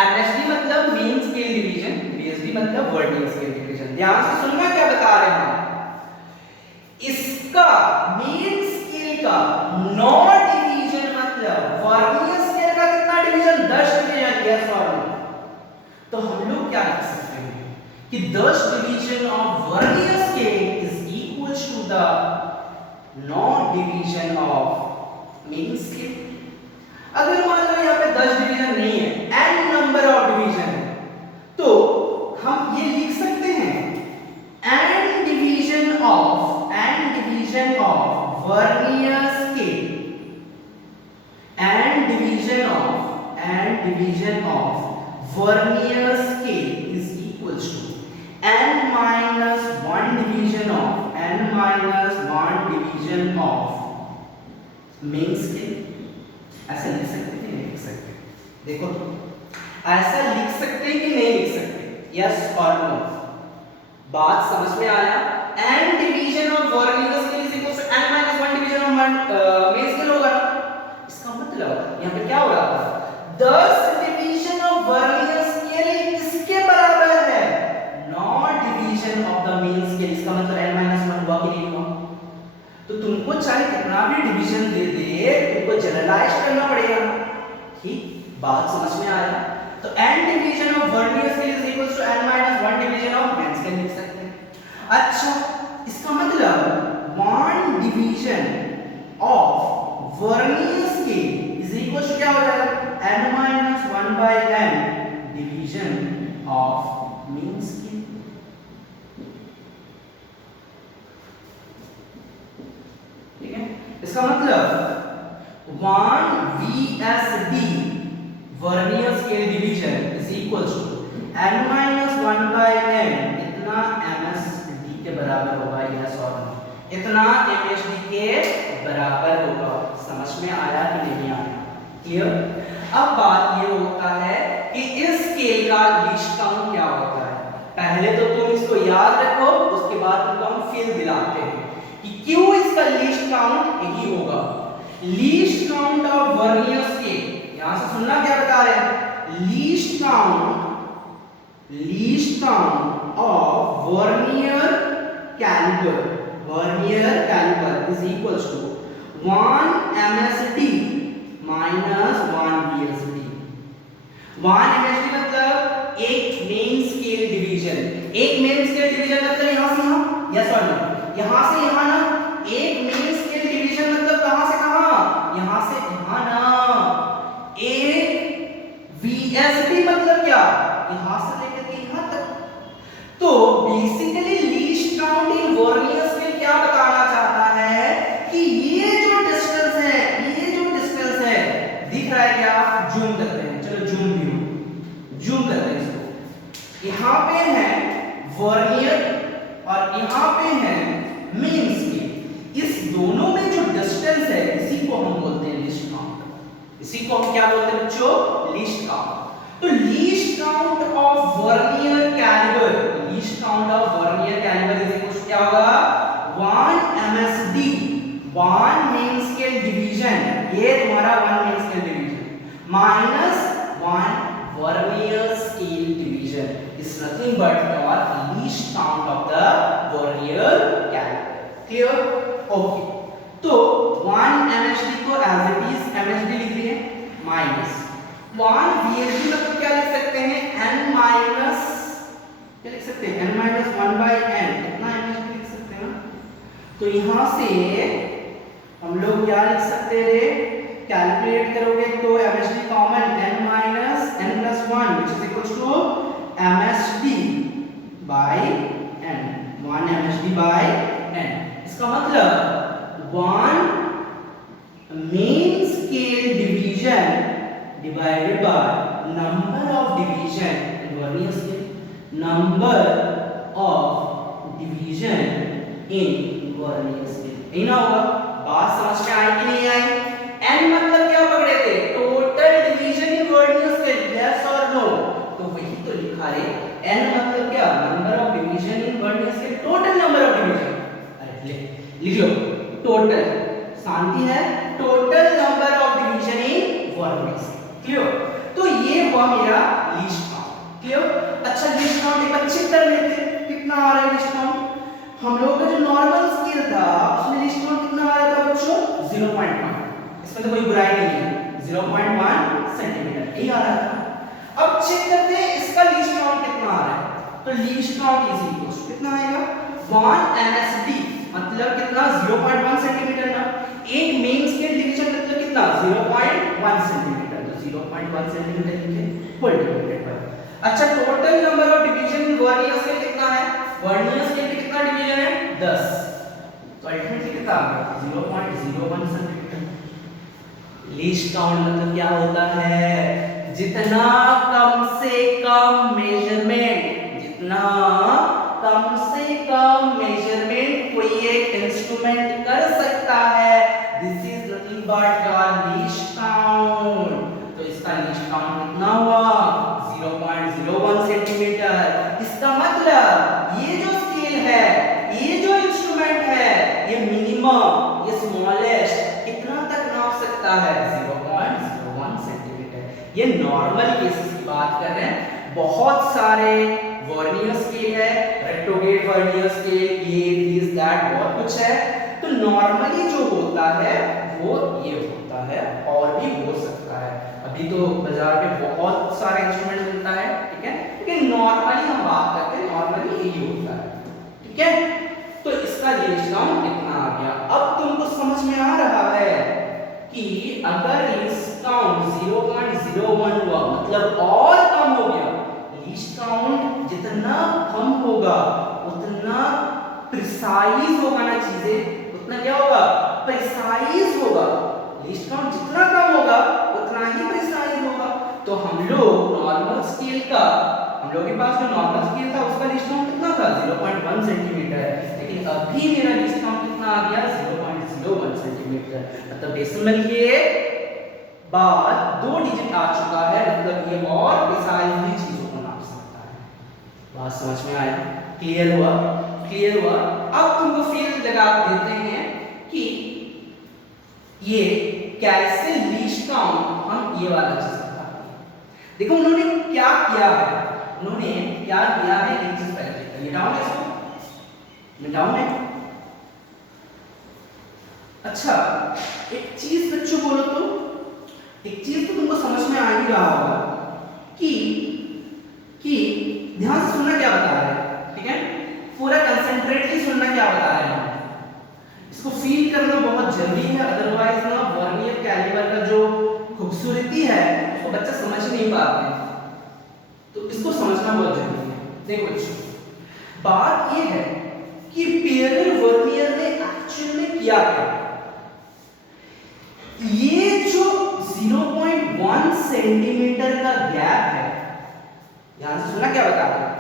एमएसडी मतलब मेन स्केल डिवीजन, वीएसडी मतलब वर्नियर स्केल डिवीजन। ध्यान से सुनना क्या बता रहे हैं हम। इसका मेन स्केल का 9 डिवीजन मतलब वर्नियर स्केल का कितना डिवीजन, 10 डिवीजन, यस और नो। तो हम लोग क्या लिख सकते हैं कि 10 division of vernier scale is equals to the 9 division of main scale. अगर मान लो यहाँ पे 10 डिवीजन नहीं है, n नंबर ऑफ डिवीजन है, तो हम ये लिख सकते हैं n division of vernier scale, n division of vernier scale is equals to n minus 1 division of main scale. ऐसा लिख सकते हैं कि नहीं लिख सकते, देखो तो ऐसा लिख सकते हैं कि नहीं लिख सकते, यस और नो। बात समझ में आया। n division of vernier scale is equal to n minus 1 division of main scale होगा। इसका मतलब यहां पे क्या हो रहा था, 10 डिवीजन ऑफ वर्नियर स्केल किसके बराबर है, 9 division of the main scale. इसका मतलब n minus 1 हुआ कि नहीं हुआ। तो तुमको चाहे कितना भी डिवीजन दे दे, तुमको जनरलाइज करना पड़ेगा, ठीक। बात समझ में आया। तो n division of vernier scale is equal to n minus 1 division of main scale लिख सकते हैं। अच्छा इसका मतलब 1 division of vernier scale is equal to क्या हो जाएगा, n minus 1 by n division of main scale. ठीक है, इसका मतलब 1 VSD vernier scale division is equal to n minus 1 by n, इतना MSD के बराबर होगा, यस और नो। इतना MSD के बराबर होगा। समझ में आया कि नहीं आया, क्लियर। अब बात ये होता है स्केल का लीस्ट काउंट क्या होता है? पहले तो तुम इसको याद रखो, उसके बाद तुमको हम फिर दिलाते हैं कि क्यों इसका लीस्ट काउंट यही होगा। Least count of vernier scale, यहां से सुनना क्या बता रहे हैं, least count of vernier caliper is equals to 1 MSD minus 1 VSD। 1 MSD मतलब एक मेन स्केल डिवीजन, एक मेन स्केल डिवीजन मतलब यहां से यहां, यस और नो, यहां से यहां ना, एक मेन स्केल डिवीजन मतलब कहां से कहां, यहां से यहां ना। एक VSD मतलब क्या, यहां से लेकर के यहां तक। तो basically least count in vernier scale क्या बताना चाहता है कि ये जो डिस्टेंस है, दिख रहा है क्या, जूम करते हैं, चलो जूम करते हैं इसको। यहां पे है वर्नियर और यहां पे है मेन स्केल, इस दोनों में जो डिस्टेंस है इसी को हम बोलते हैं लीस्ट काउंट। इसी को हम क्या बोलते हैं बच्चों, लीस्ट काउंट। तो least count of vernier caliper, least count of vernier caliper is equal to क्या होगा, 1 MSD 1 मेन स्केल डिवीजन, ये तुम्हारा 1 main scale division minus 1 vernier scale division is nothing but your least count of the vernier caliper. Clear? Okay. तो 1 MSD को as it is MSD लिख दिए minus 1 VSD मतलब क्या लिख सकते हैं, n माइनस, क्या लिख सकते हैं, n माइनस 1 by n, कितना MSD लिख सकते हैं ना। तो यहां से हम लोग क्या लिख सकते हैं, कैलकुलेट करोगे तो MSD common n minus n plus 1 which is equals to MSD by n, 1 MSD by n। इसका मतलब 1 main scale division divided by number of division in vernier scale, number of division in vernier scale। यही ना होगा, बात समझ में आई कि नहीं आई। n मतलब क्या पकड़े थे, total division in vernier scale, yes और नो, तो वही तो लिखा है। n मतलब क्या, number of division in vernier scale, total number of division. अरे लिख लो टोटल, शांति है, total number of division in vernier scale. Clear? तो ये हुआ मेरा लीस्ट काउंट। क्लियर? अच्छा लीस्ट काउंट एक बार चेक कर लेते हैं कितना आ रहा है लीस्ट काउंट। हम लोगों का जो नॉर्मल स्केल था उसमें लीस्ट काउंट कितना आ रहा था बच्चों, 0.1, इसमें तो कोई बुराई नहीं है, 0.1 सेंटीमीटर यही आ रहा था। अब चेक करते हैं इसका लीस्ट काउंट कितना आ रहा है। तो least count is equal to कितना आएगा, 1 MSD मतलब कितना, 0.1 सेंटीमीटर ना, एक मेन स्केल डिवीजन मतलब कितना, 0.1 सेंटीमीटर, तो 0.1 सेंटीमीटर लिखे होल डिवाइडेड बाय। अच्छा total number of division in vernier scale कितना है, वर्नियर स्केल में कितना डिवीजन है, 10, तो अल्टीमेटली कितना आ गया, 0.01 सेंटीमीटर। लीस्ट काउंट मतलब क्या होता है, जितना कम से कम मेजरमेंट, जितना कम से कम मेजरमेंट कोई एक इंस्ट्रूमेंट कर सकता है, this is nothing but your least count. तो इसका लीस्ट काउंट कितना हुआ, 0.01 सेंटीमीटर। इसका मतलब ये जो स्केल है, ये जो इंस्ट्रूमेंट है, ये मिनिमम, ये स्मॉलेस्ट कितना तक नाप सकता है, 0.01 सेंटीमीटर। ये नॉर्मल केसेस की बात कर रहे हैं, बहुत सारे वर्नियर स्केल है, रेक्टोगेट वर्नियर स्केल, ये दिस दैट बहुत कुछ है। तो नॉर्मली जो होता है वो ये होता है, और भी हो सकता है। अभी तो बाजार में बहुत सारे इंस्ट्रूमेंट मिलता है, ठीक है, लेकिन नॉर्मली हम बात करते हैं, नॉर्मली यही होता है, ठीक है। तो इसका लीस्ट काउंट कितना आ गया। अब तुमको समझ में आ रहा है कि अगर लीस्ट काउंट 0.01 हुआ मतलब और कम हो गया, लीस्ट काउंट जितना कम होगा उतना प्रिसाइज होगा ना, चीजें उतना क्या होगा, प्रिसाइज होगा। लीस्ट काउंट जितना कम होगा उतना ही प्रिसाइज होगा। तो हम लोग नॉर्मल स्केल का, हम लोग के पास जो नॉर्मल स्केल था उसका लीस्ट काउंट कितना था, 0.1 सेंटीमीटर, लेकिन अभी मेरा लीस्ट काउंट कितना आ गया, 0.01 सेंटीमीटर। मतलब डेसिमल ये बाद 2 डिजिट आ चुका है, मतलब ये और प्रिसाइजली चीजों को नाप सकता है। बात समझ में आया? क्लियर हुआ? क्लियर हुआ? अब तुमको फील लगा देते हैं कि ये कैसे लीस्ट काउंट हम ये वाला चीज बताते हैं। देखो उन्होंने क्या किया है, उन्होंने क्या किया है, एक चीज पहले मिटाओ है, इसको मिटाओ है। अच्छा एक चीज बच्चों बोलो तो, एक चीज तो तुमको समझ में आ ही रहा होगा कि ध्यान से सुनना क्या बता रहे हैं, ठीक है? पूरा कंसंट्रेटली सुनना क्या बता रहे हैं, इसको फील करना बहुत जरूरी है, अदरवाइज ना वर्नियर कैलिपर का जो खूबसूरती है उसको बच्चा समझ नहीं पाते, तो इसको समझना बहुत जरूरी है। देखो बच्चों, बात ये है कि पियरल वर्नियर ने एक्चुअल में किया क्या, ये जो 0.1 सेंटीमीटर का गैप है, ध्यान से सुना क्या बता रहा है,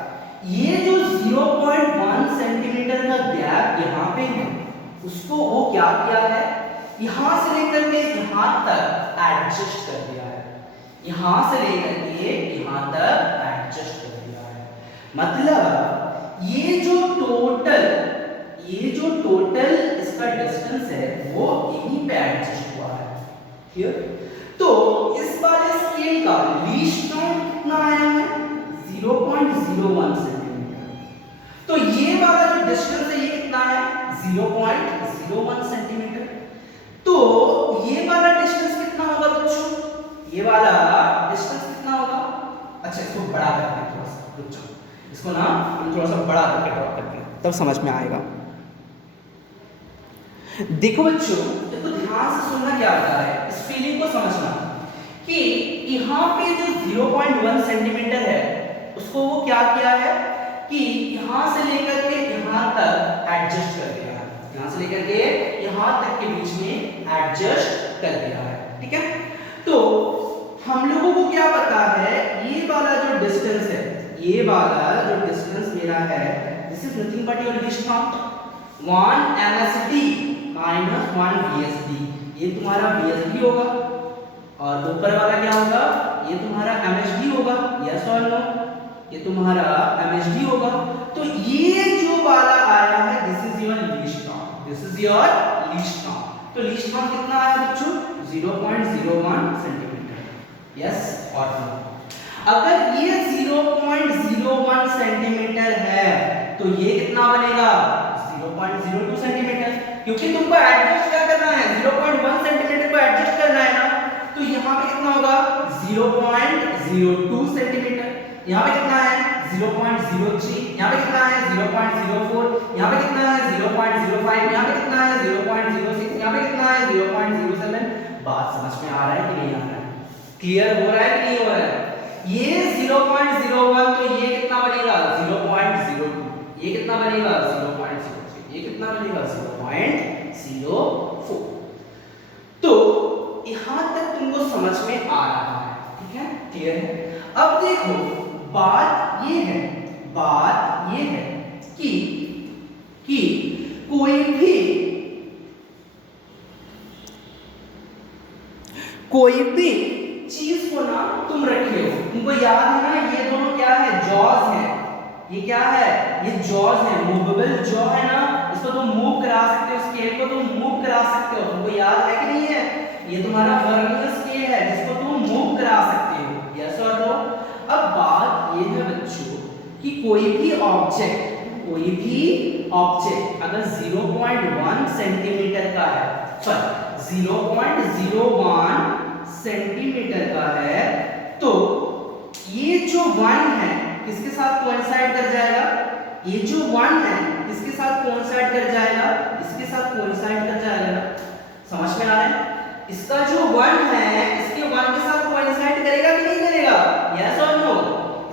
ये जो 0.1 सेंटीमीटर का गैप यहाँ पे है, उसको वो क्या किया है, यहां से लेकर के यहां तक एडजस्ट कर दिया है, यहां से लेकर के यहां तक एडजस्ट कर दिया है। मतलब ये जो टोटल इसका डिस्टेंस है वो यहीं पे एडजस्ट हुआ है। क्लियर? तो इस वाले स्केल का लीस्ट काउंट कितना आया है, 0.01 सेंटीमीटर। तो ये वाला जो डिस्टेंस है ये कितना है, 0.01 सेंटीमीटर। तो ये वाला डिस्टेंस कितना होगा बच्चों, ये वाला डिस्टेंस कितना होगा, अच्छा इसको बड़ा करते हैं थोड़ा सा, रुक जाओ, इसको ना हम थोड़ा सा बड़ा करके ड्रॉ करते हैं तब समझ में आएगा। देखो बच्चों, इसको ध्यान से सुनना क्या बता रहा है, इस फीलिंग को समझना कि यहाँ पे जो 0.1 सेंटीमीटर है उसको वो क्या किया है कि यहाँ से लेकर के यहाँ तक एडजस्ट कर दिया है, यहाँ से लेकर के यहाँ तक के बीच में एडजस्ट कर दिया है, ठीक है? तो हम लोगों को क्या पता है, ये वाला जो डिस्टेंस है, ये वाला जो डिस्टेंस मेरा है, this is nothing but your least count 1 MSD minus 1 VSD, ये तुम्हारा VSD होगा और ऊपर वाला क्या होगा, ये तुम्हारा MSD होगा, यस और नो, ये तुम्हारा MSD होगा। तो ये जो वाला आया है this is your least count, this is your least count. तो लीस्ट काउंट कितना आया बच्चों, 0.01 सेंटीमीटर, यस और नो। अगर ये 0.01 सेंटीमीटर है तो ये कितना बनेगा, 0.02 सेंटीमीटर, क्योंकि तुमको एडजस्ट क्या करना है, 0.1 सेंटीमीटर को एडजस्ट करना है ना, तो यहाँ पे कितना होगा 0.02 सेंटीमीटर, यहाँ पे कितना है 0.03, यहाँ पे कितना है 0.04, यहाँ पे कितना है 0.05, यहाँ पे कितना है 0.06, यहाँ पे कितना है 0.07। बात समझ में आ रहा है कि नहीं आ रहा है, क्लियर हो रहा है कि नहीं हो रहा है? ये 0.01 तो ये कितना बनेगा 0.02, ये कितना बनेगा 0.03, ये कितना बनेगा 0.04। तो यहां तक तुमको समझ में आ रहा है, ठीक है, क्लियर है? अब देखो बात ये है कि कोई भी चीज को ना तुम रखे हो, तुमको याद है ना, ये दोनों क्या है, जॉज है, ये क्या है, ये जॉज है, मूवेबल जॉ है ना, इसको तुम मूव करा सकते हो, स्केल को तुम मूव करा सकते हो, तुमको याद है कि नहीं है? ये तुम्हारा वर्नियर स्केल है जिसको तुम मूव करा सकते हो, यस और नो। अब बात ये है बच्चों कि कोई भी ऑब्जेक्ट अगर 0.1 सेंटीमीटर का है, सॉरी 0.01 सेंटीमीटर का है, तो ये जो 1 है किसके साथ कोइंसाइड कर जाएगा, ये जो 1 है किसके साथ कोइंसाइड कर जाएगा, इसके साथ कोइंसाइड कर जाएगा। समझ में आ रहा है? इसका जो 1 है इसके 1 के साथ कोइंसाइड करेगा कि नहीं करेगा, यस और नो?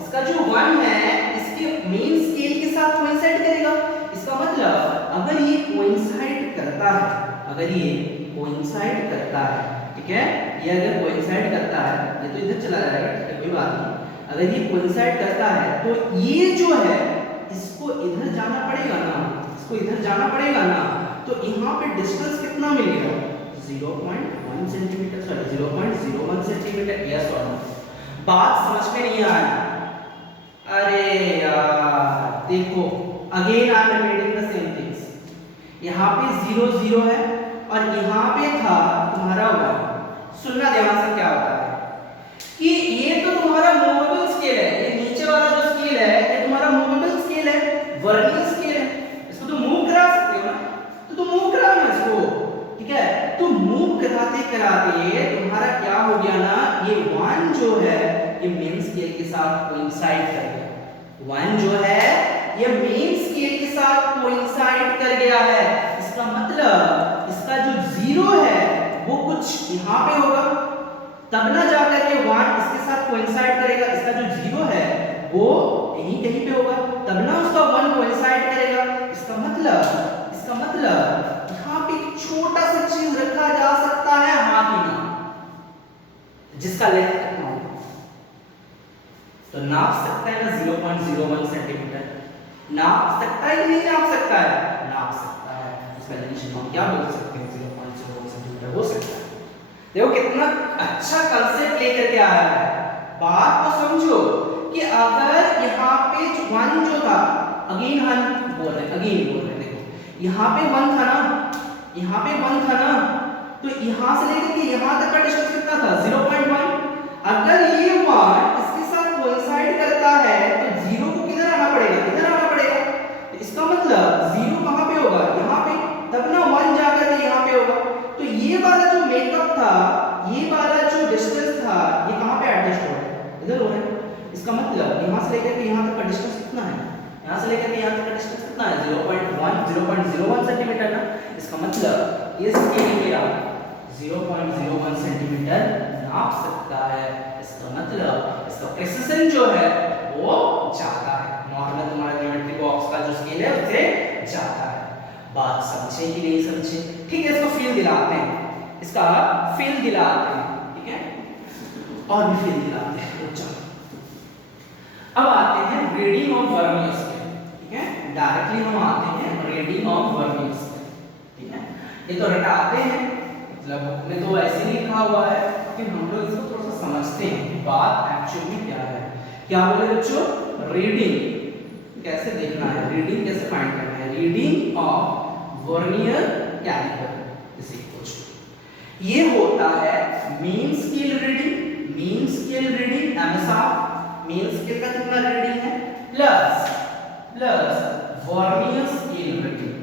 इसका जो 1 है इसके मेन स्केल के साथ कोइंसाइड करेगा। इसका मतलब अगर ये कोइंसाइड करता है, ठीक है, ये अगर कोइंसाइड करता है, ये तो इधर चला जाएगा, ठीक है, कोई बात नहीं। अगर ये कोइंसाइड करता है तो ये जो है इसको इधर जाना पड़ेगा ना, तो यहाँ पे डिस्टेंस कितना मिलेगा 0.1 सेंटीमीटर, सॉरी 0.01 सेंटीमीटर, यस और नो। बात समझ में नहीं आया? अरे यार देखो, again I am repeating the same things. यहाँ पे 0 0 है और यहाँ पे था तुम्हारा 1। सुनना ध्यान से, क्या होता है कि ये तो तुम्हारा मूवेबल स्केल है, ये नीचे वाला जो स्केल है ये तुम्हारा मूवेबल स्केल है, वर्नियर स्केल है। इसको तुम मूव करा सकते हो ना, तो तुम मूव कराना इसको, ठीक है। तो मूव कराते कराते तुम्हारा क्या हो गया ना, ये 1 जो है ये मेन स्केल के साथ कोइंसाइड कर गया। 1 जो है ये मेन स्केल के साथ कोइंसाइड कर गया है। इसका मतलब इसका जो 0 है वो कुछ यहाँ पे होगा, तब ना जाकर के 1 इसके साथ कोइंसाइड करेगा। इसका जो 0 है वो यहीं कहीं पे होगा, तब ना उसका 1 कोइंसाइड करेगा। इसका मतलब यहाँ पे एक छोटा सा चीज रखा जा सकता है हाथ में, जिसका लेंथ कितना होगा, तो नाप सकता है ना 0.01 सेंटीमीटर, नाप सकता है कि नहीं नाप सकता है? नाप सकता है। इसका डेफिनेशन हम क्या बोल सकते हैं, 0.01 सेंटीमीटर हो सकता है। देखो कितना अच्छा कंसेप्ट लेकर के आया है। बात को समझो कि अगर यहाँ पे 1 जो था, अगेन हम बोल रहे हैं, देखो यहाँ पे 1 था ना, यहाँ पे 1 था ना, तो यहाँ से लेकर के यहाँ तक का डिस्टेंस कितना था, 0.1। अगर ये 1 इसके साथ कोइंसाइड करता है तो 0 को किधर आना पड़ेगा, इधर आना पड़ेगा। इसका मतलब 0 कहाँ पे होगा, यहाँ पे, तब ना 1 जाकर के यहाँ पे होगा। तो ये वाला जो मेकअप था, ये वाला जो डिस्टेंस था, ये कहाँ पे एडजस्ट हो रहा है, इधर हो रहा है। इसका मतलब यहाँ से लेकर के यहाँ तक का डिस्टेंस कितना है, यहाँ से लेकर के यहाँ तक का डिस्टेंस कितना है, 0.01 सेंटीमीटर ना। इसका मतलब ये स्केल मेरा 0.01 सेंटीमीटर नाप सकता है। इसका मतलब इसका प्रिसिशन जो है वो ज्यादा है, नॉर्मल तुम्हारा ज्योमेट्री बॉक्स का जो स्केल है उससे ज्यादा है। बात समझे कि नहीं समझे? ठीक है, इसको फील दिलाते हैं, इसका फील दिलाते हैं, ठीक है, और भी फील दिलाते हैं। तो चलो अब आते हैं रीडिंग ऑफ वर्नियर स्केल, ठीक है, डायरेक्टली हम आते हैं रीडिंग ऑफ वर्नियर स्केल, ठीक है। ये तो रटाते हैं, मतलब बुक में तो ऐसे नहीं लिखा हुआ है, लेकिन हम लोग इसको थोड़ा सा समझते हैं बात एक्चुअली में क्या है। क्या बोले बच्चों, रीडिंग कैसे देखना है, रीडिंग कैसे फाइंड करना है, reading of vernier caliper is equal to, ये होता है मेन स्केल रीडिंग हमेशा मेन स्केल का कितना रीडिंग है plus vernier scale reading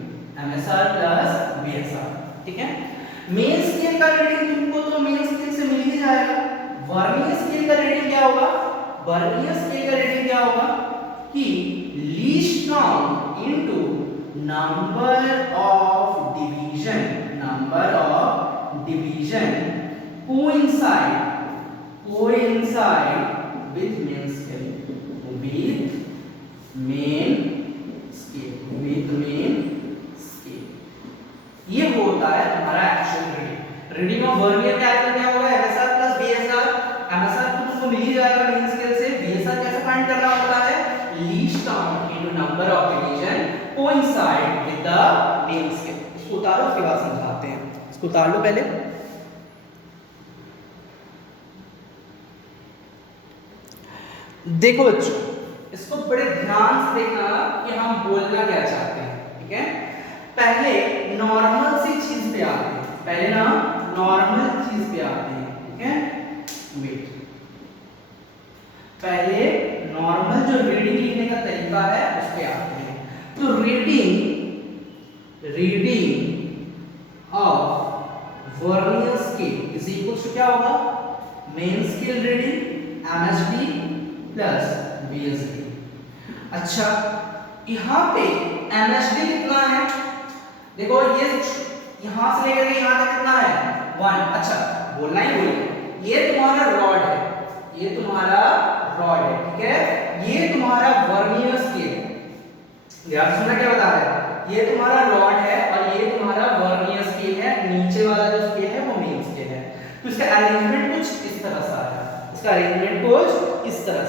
MSR plus VSR, ठीक है। मेन स्केल का रीडिंग तुमको तो मेन स्केल से मिल ही जाएगा। वर्नियर स्केल का रीडिंग क्या होगा, कि least count into number of division coincide with main scale, ये होता है तुम्हारा actual reading of vernier caliper. क्या होगा, एमएसआर प्लस बीएसआर। एमएसआर तो तुमको मिल ही जाएगा मेन स्केल से, बीएसआर कैसे फाइंड करना होता है, least count into number of division coincide with the main scale. इसको उतारो, उसके बाद समझाते हैं। इसको उतार लो पहले। देखो बच्चों, इसको बड़े ध्यान से देखना कि हम बोलना क्या चाहते हैं, ठीक है। पहले नॉर्मल सी चीज पे आते हैं, ठीक है। वेट, पहले नॉर्मल जो रीडिंग लिखने का तरीका है उस पे आते हैं। तो reading of vernier scale is equal to क्या होगा, main scale reading MSD plus VSD. अच्छा, यहाँ पे एमएसडी कितना है, देखो ये यहाँ से लेकर के यहाँ तक कितना है 1। अच्छा, बोलना ही बोलिए, ये तुम्हारा रॉड है, ठीक है। ये तुम्हारा वर्नियर स्केल, ध्यान सुनना क्या बता रहा है, ये तुम्हारा रॉड है और ये तुम्हारा वर्नियर स्केल है। नीचे वाला जो स्केल है वो मेन स्केल है। तो इसका अरेंजमेंट कुछ इस तरह से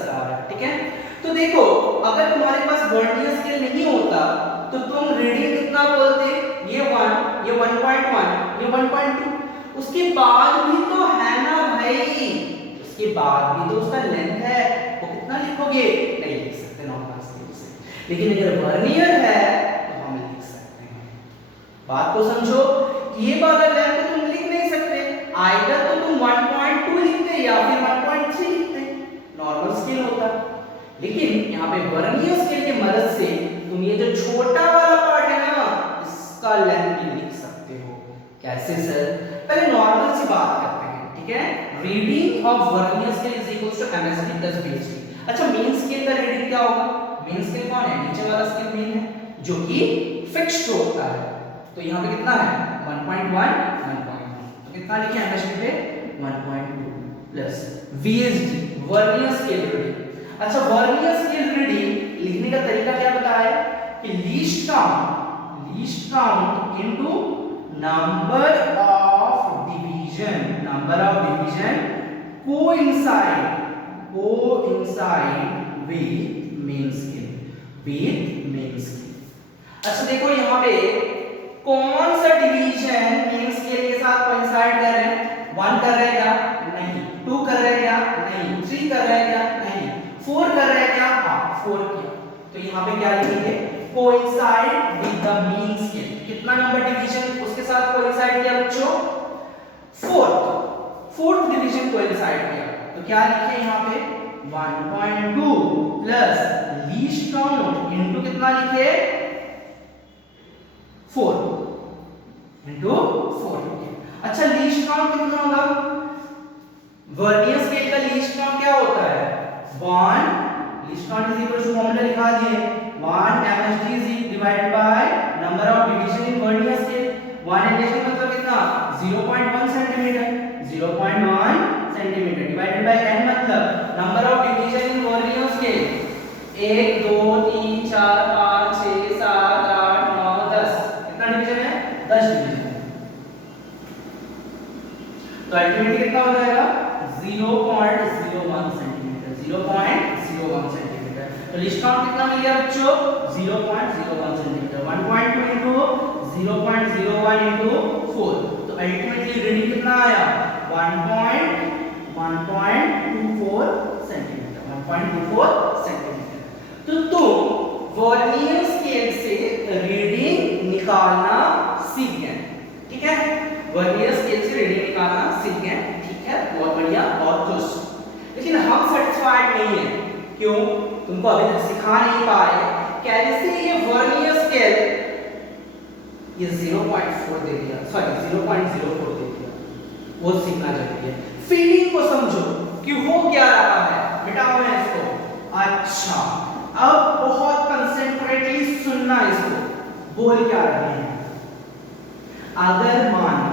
आ रहा है, ठीक है। तो देखो, अगर तुम्हारे पास वर्नियर स्केल नहीं होता तो तुम रीडिंग कितना बोलते, ये 1, ये 1.1, ये 1.2। उसके बाद भी तो है ना भाई, उसके बाद भी तो उसका लेंथ है, वो कितना लिखोगे? नहीं लिख सकते नॉर्मल स्केल से, लेकिन अगर वर्नियर है तो हम लिख सकते हैं। बात को समझो, ये वाला लेंथ तुम लिख नहीं सकते, आइदर तो तुम 1.2 लिखते या फिर 1.3 लिखते, नॉर्मल स्केल होता। लेकिन यहाँ पे वर्नियर स्केल की मदद से तुम ये जो छोटा वाला पार्ट है ना, इसका लेंथ भी लिख सकते हो। कैसे सर? पहले नॉर्मल से बात करते हैं, ठीक है? Reading of vernier scale is equals to MSD plus VSD. अच्छा, मेन स्केल का रीडिंग क्या होगा? मेन स्केल कौन है? नीचे वाला स्केल मेन है, जो कि फिक्स्ड होता है। तो यहाँ पे कितना है? 1.1 1.2, तो कितना लिखे एमएसडी पे? 1.2 plus VSD vernier scale reading. अच्छा, वर्नियर स्केल रीडिंग लिखने का तरीका क्या बताया कि least count into number of division coincide with main scale. अच्छा देखो, यहाँ पे कौन सा डिवीजन मेन स्केल के साथ कोइंसाइड कर रहे हैं? 1 कर रहे हैं क्या? नहीं। 2 कर रहे हैं क्या? नहीं। 3 कर रहे हैं क्या? नहीं। 4 कर रहे हैं क्या? हाँ, 4 किया। तो यहाँ पे क्या लिखेंगे? Coincide with the mean scale. कितना नंबर डिवीजन उसके साथ कोइंसाइड किया बच्चों? 4th डिवीजन कोइंसाइड किया। तो क्या लिखे यहाँ पे? 1.2 प्लस लीस्ट काउंट इनटू कितना लिखे? 4 इनटू 4। अच्छा, लीस्ट काउंट कितना होगा? वर्नियर स्केल का लीस्ट काउंट क्या होता है? 1 least count is equal to formula लिखा दिए 1 MSD is divided by number of division in vernier scale. 1 MSD मतलब कितना? 0.1 centimetre. 0.1 centimetre divided by n मतलब number of division in vernier scale 1 2 3 4 5 6 7 8 9 10। कितना डिवीजन है? 10 डिवीजन है। तो अल्टीमेटली कितना हो जाएगा? 0.01 सेंटीमीटर। 0.01 सेंटीमीटर। तो लिस्ट काउंट कितना मिल गया बच्चों? 0.01 सेंटीमीटर। 1.2 into 0.01 into 4। तो अल्टीमेटली रीडिंग कितना आया? 1.24 सेंटीमीटर। 1.24 सेंटीमीटर। तो तुम वर्नियर स्केल से रीडिंग निकालना सीख गए, ठीक है? वर्नियर स्केल से रीडिंग निकालना सीख गए, ठीक है? बहुत बढ़िया, बहुत खुश। लेकिन हम सेटिस्फाइड नहीं है। क्यों? तुमको अभी तक सिखा नहीं पाए कैसे ये वर्नियर स्केल ये 0.4 दे दिया, सॉरी 0.04 दे दिया, वो सीखना जरूरी है। फीलिंग को समझो कि हो क्या रहा है, मिटाओ मैं इसको। अच्छा, अब बहुत कंसेंट्रेटली सुनना इसको, बोल क्या रहे हैं। अगर मानो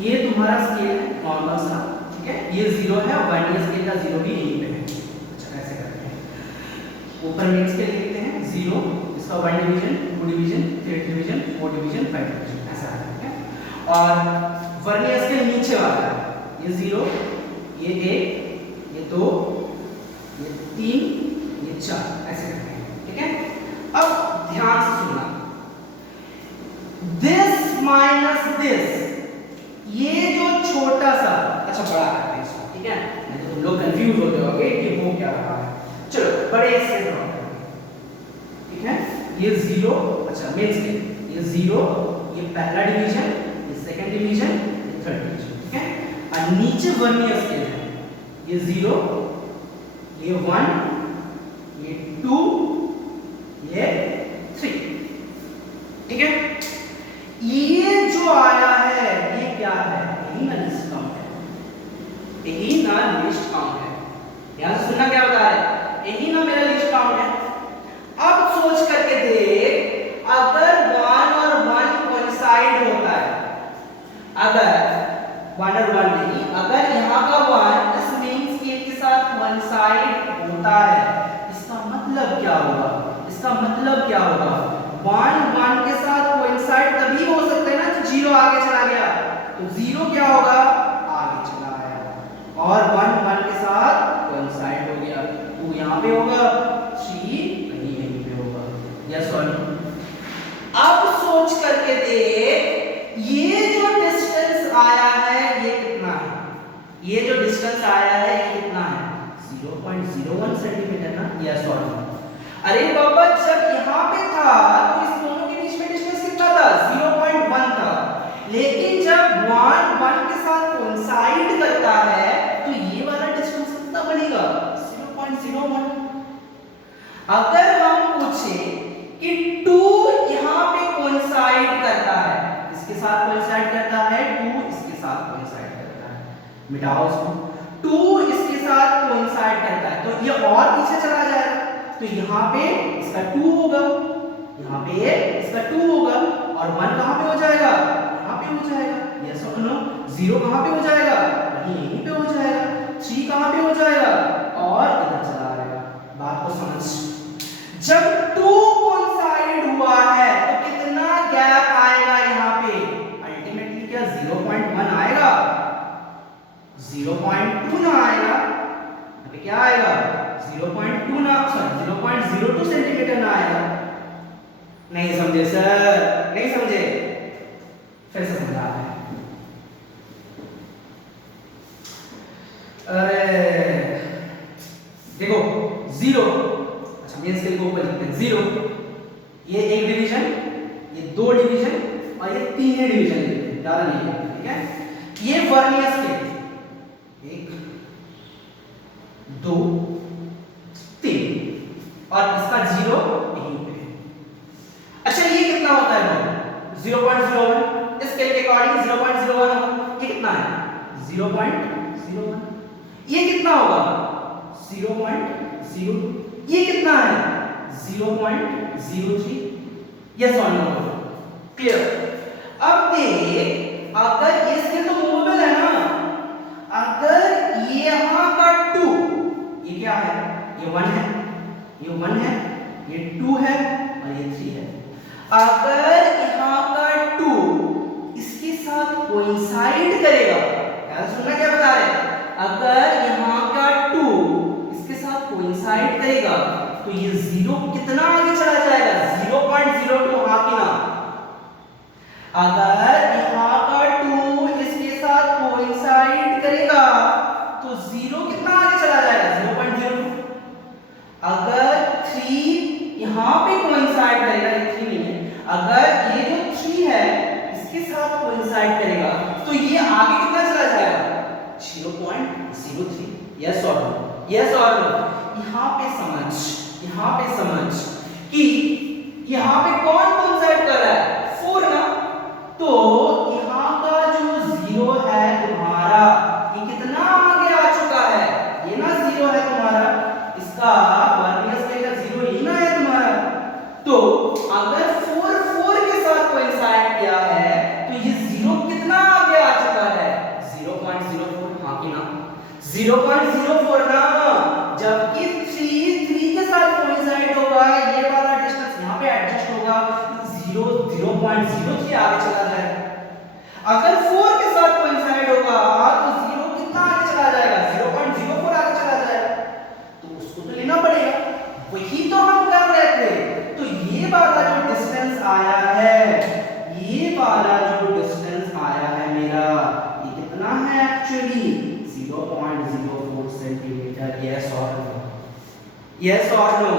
ये तुम्हारा स्केल है नॉर्मल सा, ठीक है? ये 0 है, वर्नियर स्केल का 0 भी यहीं पे है। अच्छा, ऐसे करते हैं, ऊपर मेन स्केल लिखते हैं 0, इसका 1 division, 2 division, 3 division, 4 division, 5 division, ऐसा है। और वर्नियर स्केल नीचे वाला है, ये 0, ये 1, ये 2, ये 3, ये 4, ऐसे करते हैं, ठीक है? अब ध्यान से सुनना, दिस माइनस दिस, ये जो छोटा सा, अच्छा बड़ा करते हैं इसको, ठीक है? नहीं तो तुम लोग कंफ्यूज होते होगे कि वो क्या रहा है। चलो बड़े से ड्रॉ करते हैं, ठीक है? ये 0, अच्छा मेन स्केल, ये 0, ये पहला डिवीजन, ये सेकंड डिवीजन, ये थर्ड डिवीजन, ठीक है? और नीचे वर्नियर स्केल है, ये 0, ये 1, ये 2, ये 3, ठीक है? ये जो आया है ये क्या है? यही ना लिस्ट काउंट है, यही ना लिस्ट काउंट है। ध्यान से सुनना क्या बता रहे हैं, यही ना मेरा लिस्ट काउंट है। अब सोच करके देख, अगर 1 और 1 कोइंसाइड होता है, अगर 1 और 1 नहीं, अगर यहाँ का 1 इस मेन स्केल के साथ कोइंसाइड होता है, इसका मतलब क्या होगा? इसका मतलब क्या होगा? 1 1 के साथ कोइंसाइड तभी हो सकता है ना जब 0 आगे चला गया, तो 0 क्या होगा? आगे चला आया, और 1 1 के साथ कोइंसाइड हो गया, 2 यहाँ पे होगा, 3 कहीं यहीं पे होगा। यस और नो? डिस्टेंस आया है ये कितना है 0.01 सेंटीमीटर ना, यस और नो। अरे बाबा जब यहाँ पे था तो इस दोनों के बीच में डिस्टेंस कितना था 0.1 था, लेकिन जब 1 के साथ कोइंसाइड करता है तो ये वाला डिस्टेंस कितना बनेगा 0.01। अगर हम पूछे कि 2 यहाँ पे कोइंसाइड करता है, इसके साथ कोइंसाइड करता है 2 इसके साथ कोइंसाइड करता है, मिटाओ इसको, 2 इसके साथ कोइंसाइड करता है तो ये और पीछे चला जाएगा, तो यहाँ पे इसका 2 होगा, यहाँ पे इसका 2 होगा और 1 कहाँ पे हो जाएगा यहाँ पे हो जाएगा, यस और नो। 0 कहाँ पे हो जाएगा वहीं यहीं पे हो जाएगा, 3 कहाँ पे हो जाएगा और इधर चला आएगा। बात को समझ, जब 2 कोइंसाइड हुआ है तो कितना गैप आएगा यहाँ पे, अल्टीमेटली क्या 0.1 आएगा 0.2 ना आएगा, अभी क्या आएगा 0.2 ना, सॉरी 0.02 सेंटीमीटर ना आएगा। नहीं समझे सर, नहीं समझे, फिर से समझा है। अरे देखो 0, अच्छा मेन स्केल को ऊपर लिखते हैं 0, ये एक डिवीजन, ये 2 डिवीजन और ये 3 डिवीजन लिखते हैं, ज्यादा नहीं लिखते, ठीक है। ये वर्नियर स्केल 1 2 3 और इसका 0 यहीं पे। अच्छा ये कितना होता है 0.01, इस स्केल के अकॉर्डिंग 0.01, ये कितना है 0.01, ये कितना होगा 0.0, ये कितना है 0.03, यस और नो, क्लियर। अब देख अगर ये स्केल तो मूवेबल है ना, अगर ये यहाँ का 2, ये क्या है ये 1 है, ये 1 है, ये 2 है और ये 3 है, अगर यहाँ का 2 इसके साथ कोइंसाइड करेगा, यार सुनना क्या बता रहे हैं, अगर यहाँ का 2 इसके साथ कोइंसाइड करेगा तो ये 0 कितना आगे चला जाएगा 0.02, हाँ कि ना। अगर यहाँ का 2 इसके साथ कोइंसाइड करेगा तो 0 कितना आगे चला जाएगा 0.02। अगर 3 यहाँ पे कोइंसाइड करेगा, ये 3 नहीं है, अगर ये जो 3 है इसके साथ कोइंसाइड करेगा तो ये आगे कितना चला जाएगा 0.03, यस और नो, यस और नो। यहाँ पे समझ कि यहाँ पे कौन कोइंसाइड कर रहा है 4 ना, तो यहाँ का जो 0 है तुम्हारा ये कितना आगे आ चुका है, ये ना 0 है तुम्हारा, इसका वर्नियर स्केल का 0 ये ना है तुम्हारा, तो अगर 4 के साथ कोइंसाइड किया है तो ये 0 कितना आगे आ चुका है 0.04, हाँ कि ना 0.04 ना, जबकि 3 के साथ कोइंसाइड होगा ये वाला डिस्टेंस यहाँ पे एडजस्ट होगा 0.03 आगे चला जाएगा। अगर 4 के साथ कोइंसाइड होगा तो 0 कितना आगे चला जाएगा 0.04 आगे चला जाएगा, तो उसको तो लेना पड़ेगा, वही तो हम कर रहे थे। तो ये वाला जो डिस्टेंस आया है, ये वाला जो डिस्टेंस आया है मेरा, ये कितना है एक्चुअली 0.04 सेंटीमीटर, यस और नो, यस और नो।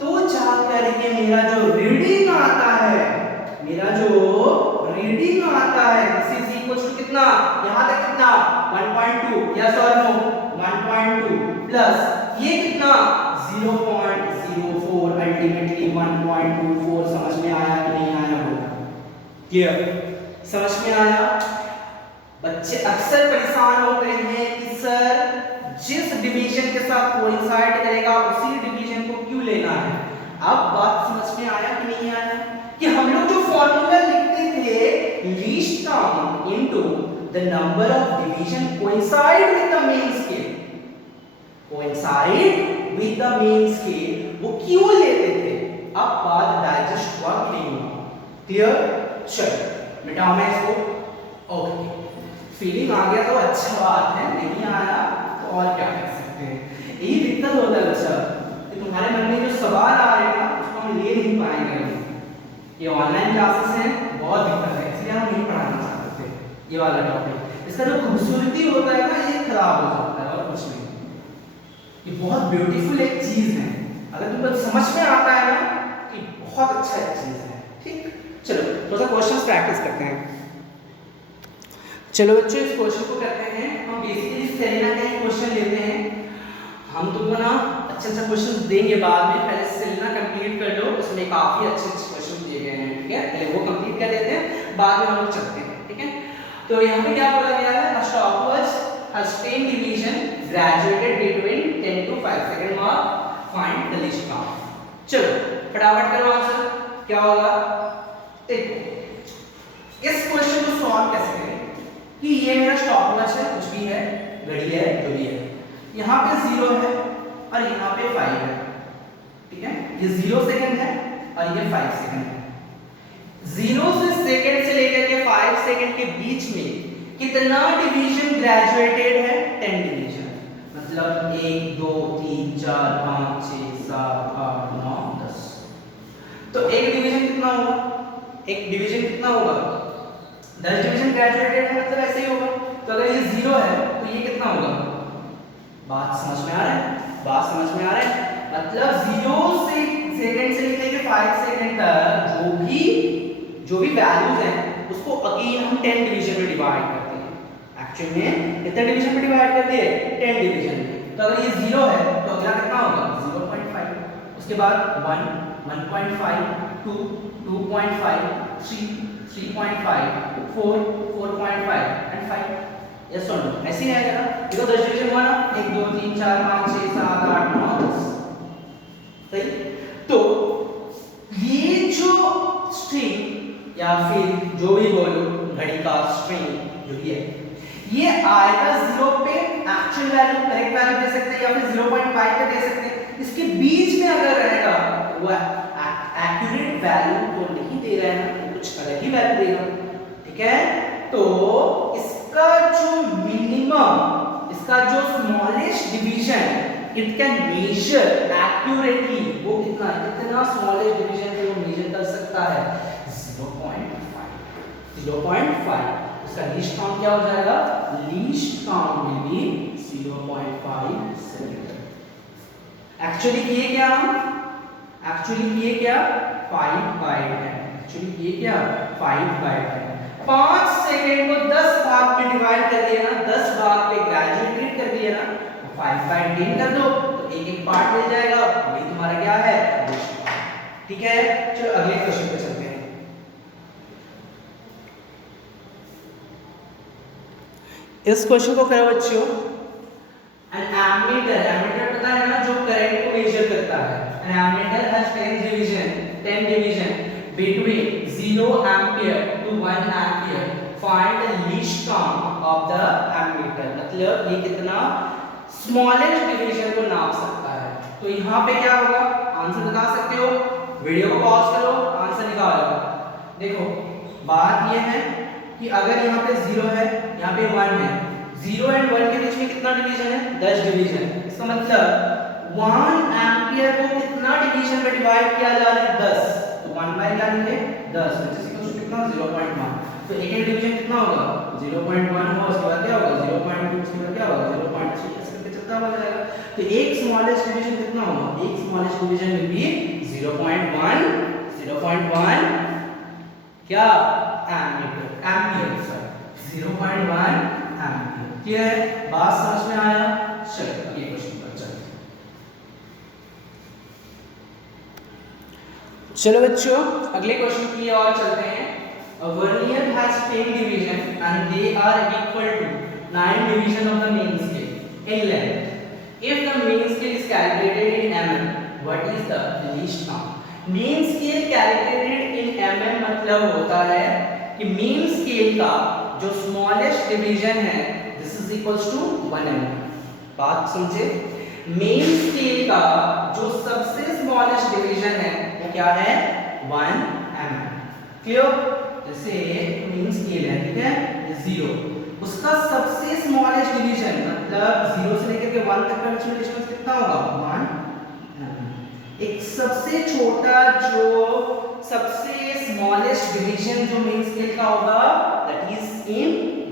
तो जा करके मेरा जो रीडिंग आता है, मेरा जो रीडिंग आता है दिस इज इक्वल टू कितना, यहां तक कितना 1.2, यस और नो 1.2 प्लस ये कितना 0.04, अल्टीमेटली 1.24। समझ में आया कि नहीं आया बोला, क्लियर, समझ में आया। बच्चे अक्सर परेशान होते हैं कि सर जिस डिवीजन के साथ कोइंसाइड करेगा उसी डिवीजन को क्यों लेना है। अब बात समझ में आया कि नहीं आया कि हम लोग जो फॉर्मूला लिखते थे least count into the number of division coincide with the main scale, coincide with the main scale, वो क्यों लेते थे। अब बात डाइजेस्ट हुआ कि नहीं हुआ, क्लियर। चलो मिटाओ मैं इसको, ओके फीलिंग आ गया तो अच्छा बात है, नहीं आया तो और क्या कर सकते हैं। यही दिक्कत होता है बच्चा कि तुम्हारे मन में जो सवाल आ रहे हैं ना उसको हम ले नहीं पाएंगे। ये ऑनलाइन क्लासेस हैं, बहुत दिक्कत है, इसलिए हम नहीं पढ़ाना चाहते ये वाला टॉपिक। इसका जो खूबसूरती होता है ना ये खराब हो जाता है। कुछ नहीं। ये बहुत ब्यूटीफुल एक चीज है, अगर तुमको समझ में आता है ना कि बहुत अच्छा एक चीज है। ठीक, चलो थोड़ा सा क्वेश्चंस प्रैक्टिस करते हैं। चलो बच्चों इस क्वेश्चन को करते हैं हम। बेसिकली सेलेना का ही क्वेश्चन लेते हैं हम। तुमको ना अच्छे अच्छे क्वेश्चन देंगे बाद में, पहले सेलेना कंप्लीट कर लो, उसमें काफी अच्छे अच्छे क्वेश्चन दिए गए हैं। ठीक है, पहले वो कंप्लीट कर लेते हैं, बाद में हम लोग चलते हैं। ठीक है, तो यहाँ पे क्या बोला गया है, a stopwatch has 10 division graduated between 10 to 5 second mark, find the least count। चलो फटाफट करो आंसर, क्या होगा। देखो इस क्वेश्चन को सॉल्व कैसे करें कि ये मेरा स्टॉपवॉच है, कुछ भी है, घड़ी है, जो भी है, यहाँ पे 0 है और यहाँ पे 5 है। ठीक है, ये 0 सेकंड है और ये 5 सेकंड है। 0 से सेकंड से लेकर के 5 सेकंड के बीच में कितना डिवीजन ग्रेजुएटेड है, 10 डिवीजन। मतलब 1 2 3 4 5 6 7 8 9 10। तो एक डिवीजन कितना होगा, एक डिवीजन कितना होगा, 10 डिवीजन ग्रेजुएटेड है, मतलब ऐसे ही होगा। तो अगर ये 0 है तो ये कितना होगा, बात समझ में आ रहा है, बात समझ में आ रहा है। मतलब 0 से सेकंड से लेकर के 5 सेकंड तक जो भी वैल्यूज हैं उसको अगेन हम 10 डिवीजन में डिवाइड करते हैं। एक्चुअली में कितने डिवीजन में डिवाइड करते हैं, 10 डिवीजन में। तो अगर ये 0 है तो अगला कितना होगा, 0.5, उसके बाद 1 1.5 2 2.5 3 3.5 4 4.5 एंड 5। यस और नो, ऐसे ही आएगा ना। देखो 10 डिवीजन हुआ ना, 1 2 3 4 5 6 7 8 9 10। सही, तो ये जो स्ट्रिंग या फिर जो भी बोलो घड़ी का स्ट्रिंग जो भी है, ये आएगा 0 पे एक्चुअल वैल्यू, करेक्ट वैल्यू दे सकते हैं, या फिर 0.5 पे दे सकते हैं। इसके बीच में अगर रहेगा वो एक्यूरेट वैल्यू तो नहीं दे रहा है ना, कुछ अलग ही वैल्यू देगा। ठीक है, तो इसका जो मिनिमम, इसका जो smallest division it can measure accurately, वो कितना स्मॉलेस्ट डिवीजन को मेजर कर सकता है, 0.5। इसका लीस्ट काउंट क्या हो जाएगा, least count will be 0.5 second. Actually किए क्या हम, एक्चुअली किए क्या, 5 बाय 10, एक्चुअली किए क्या 5 बाय 10। 5 सेकंड को 10 भाग में डिवाइड कर दिया ना, 10 भाग पे ग्रेजुएटेड कर दिया ना, 5 बाय 10 कर दो तो एक एक पार्ट मिल जाएगा, वही तुम्हारा क्या है, ठीक है। चलो अगले क्वेश्चन पे चलते हैं। इस क्वेश्चन को करो बच्चों, एन एमीटर, एमीटर पता है ना जो करंट को मेजर करता है, an ammeter has 10 division between 0 ampere to 1 ampere, find the least count of the ammeter। मतलब ये कितना स्मॉलेस्ट डिवीजन को नाप सकता है। तो यहाँ पे क्या होगा, आंसर बता सकते हो, वीडियो को पॉज करो, आंसर निकालो। देखो बात ये है कि अगर यहाँ पे 0 है, यहाँ पे 1 है, 0 एंड 1 के बीच में कितना डिवीजन है, 10 डिवीजन। इसका मतलब 1 एम्पियर को कितना डिवीजन में डिवाइड किया जा रहा है, 10। तो 1 बाय क्या लिखे, 10, कितना 0.1। तो एक एक डिवीजन कितना होगा, 0.1 होगा, उसके बाद क्या होगा 0.2, उसके बाद क्या होगा 0.3, ऐसे करके चलता हुआ जाएगा। तो एक स्मॉलेस्ट डिवीजन कितना होगा, एक स्मॉलेस्ट डिवीजन विल बी 0.1 क्या एम्पीयर, सॉरी 0.1 एम्पीयर। क्लियर है, बात समझ में आया। चलो ये क्वेश्चन पर चलते हैं। चलो बच्चों अगले क्वेश्चन की ओर चलते हैं। A vernier has 10 division and they are equal to 9 division of the main scale in length. If the main scale is calculated in mm, what is the least count? Main scale calculated in mm मतलब होता है कि main scale का जो smallest division है this is equals to 1 mm। बात समझे, main scale का जो सबसे smallest division है वो क्या है, 1 mm। क्लियर, जैसे मेन स्केल है, ठीक है, ये 0, उसका सबसे स्मॉलेस्ट डिवीजन मतलब 0 से लेकर के 1 तक का डिस्टेंस कितना होगा, 1। एक सबसे छोटा जो सबसे स्मॉलेस्ट डिवीजन जो मेन स्केल का होगा that is in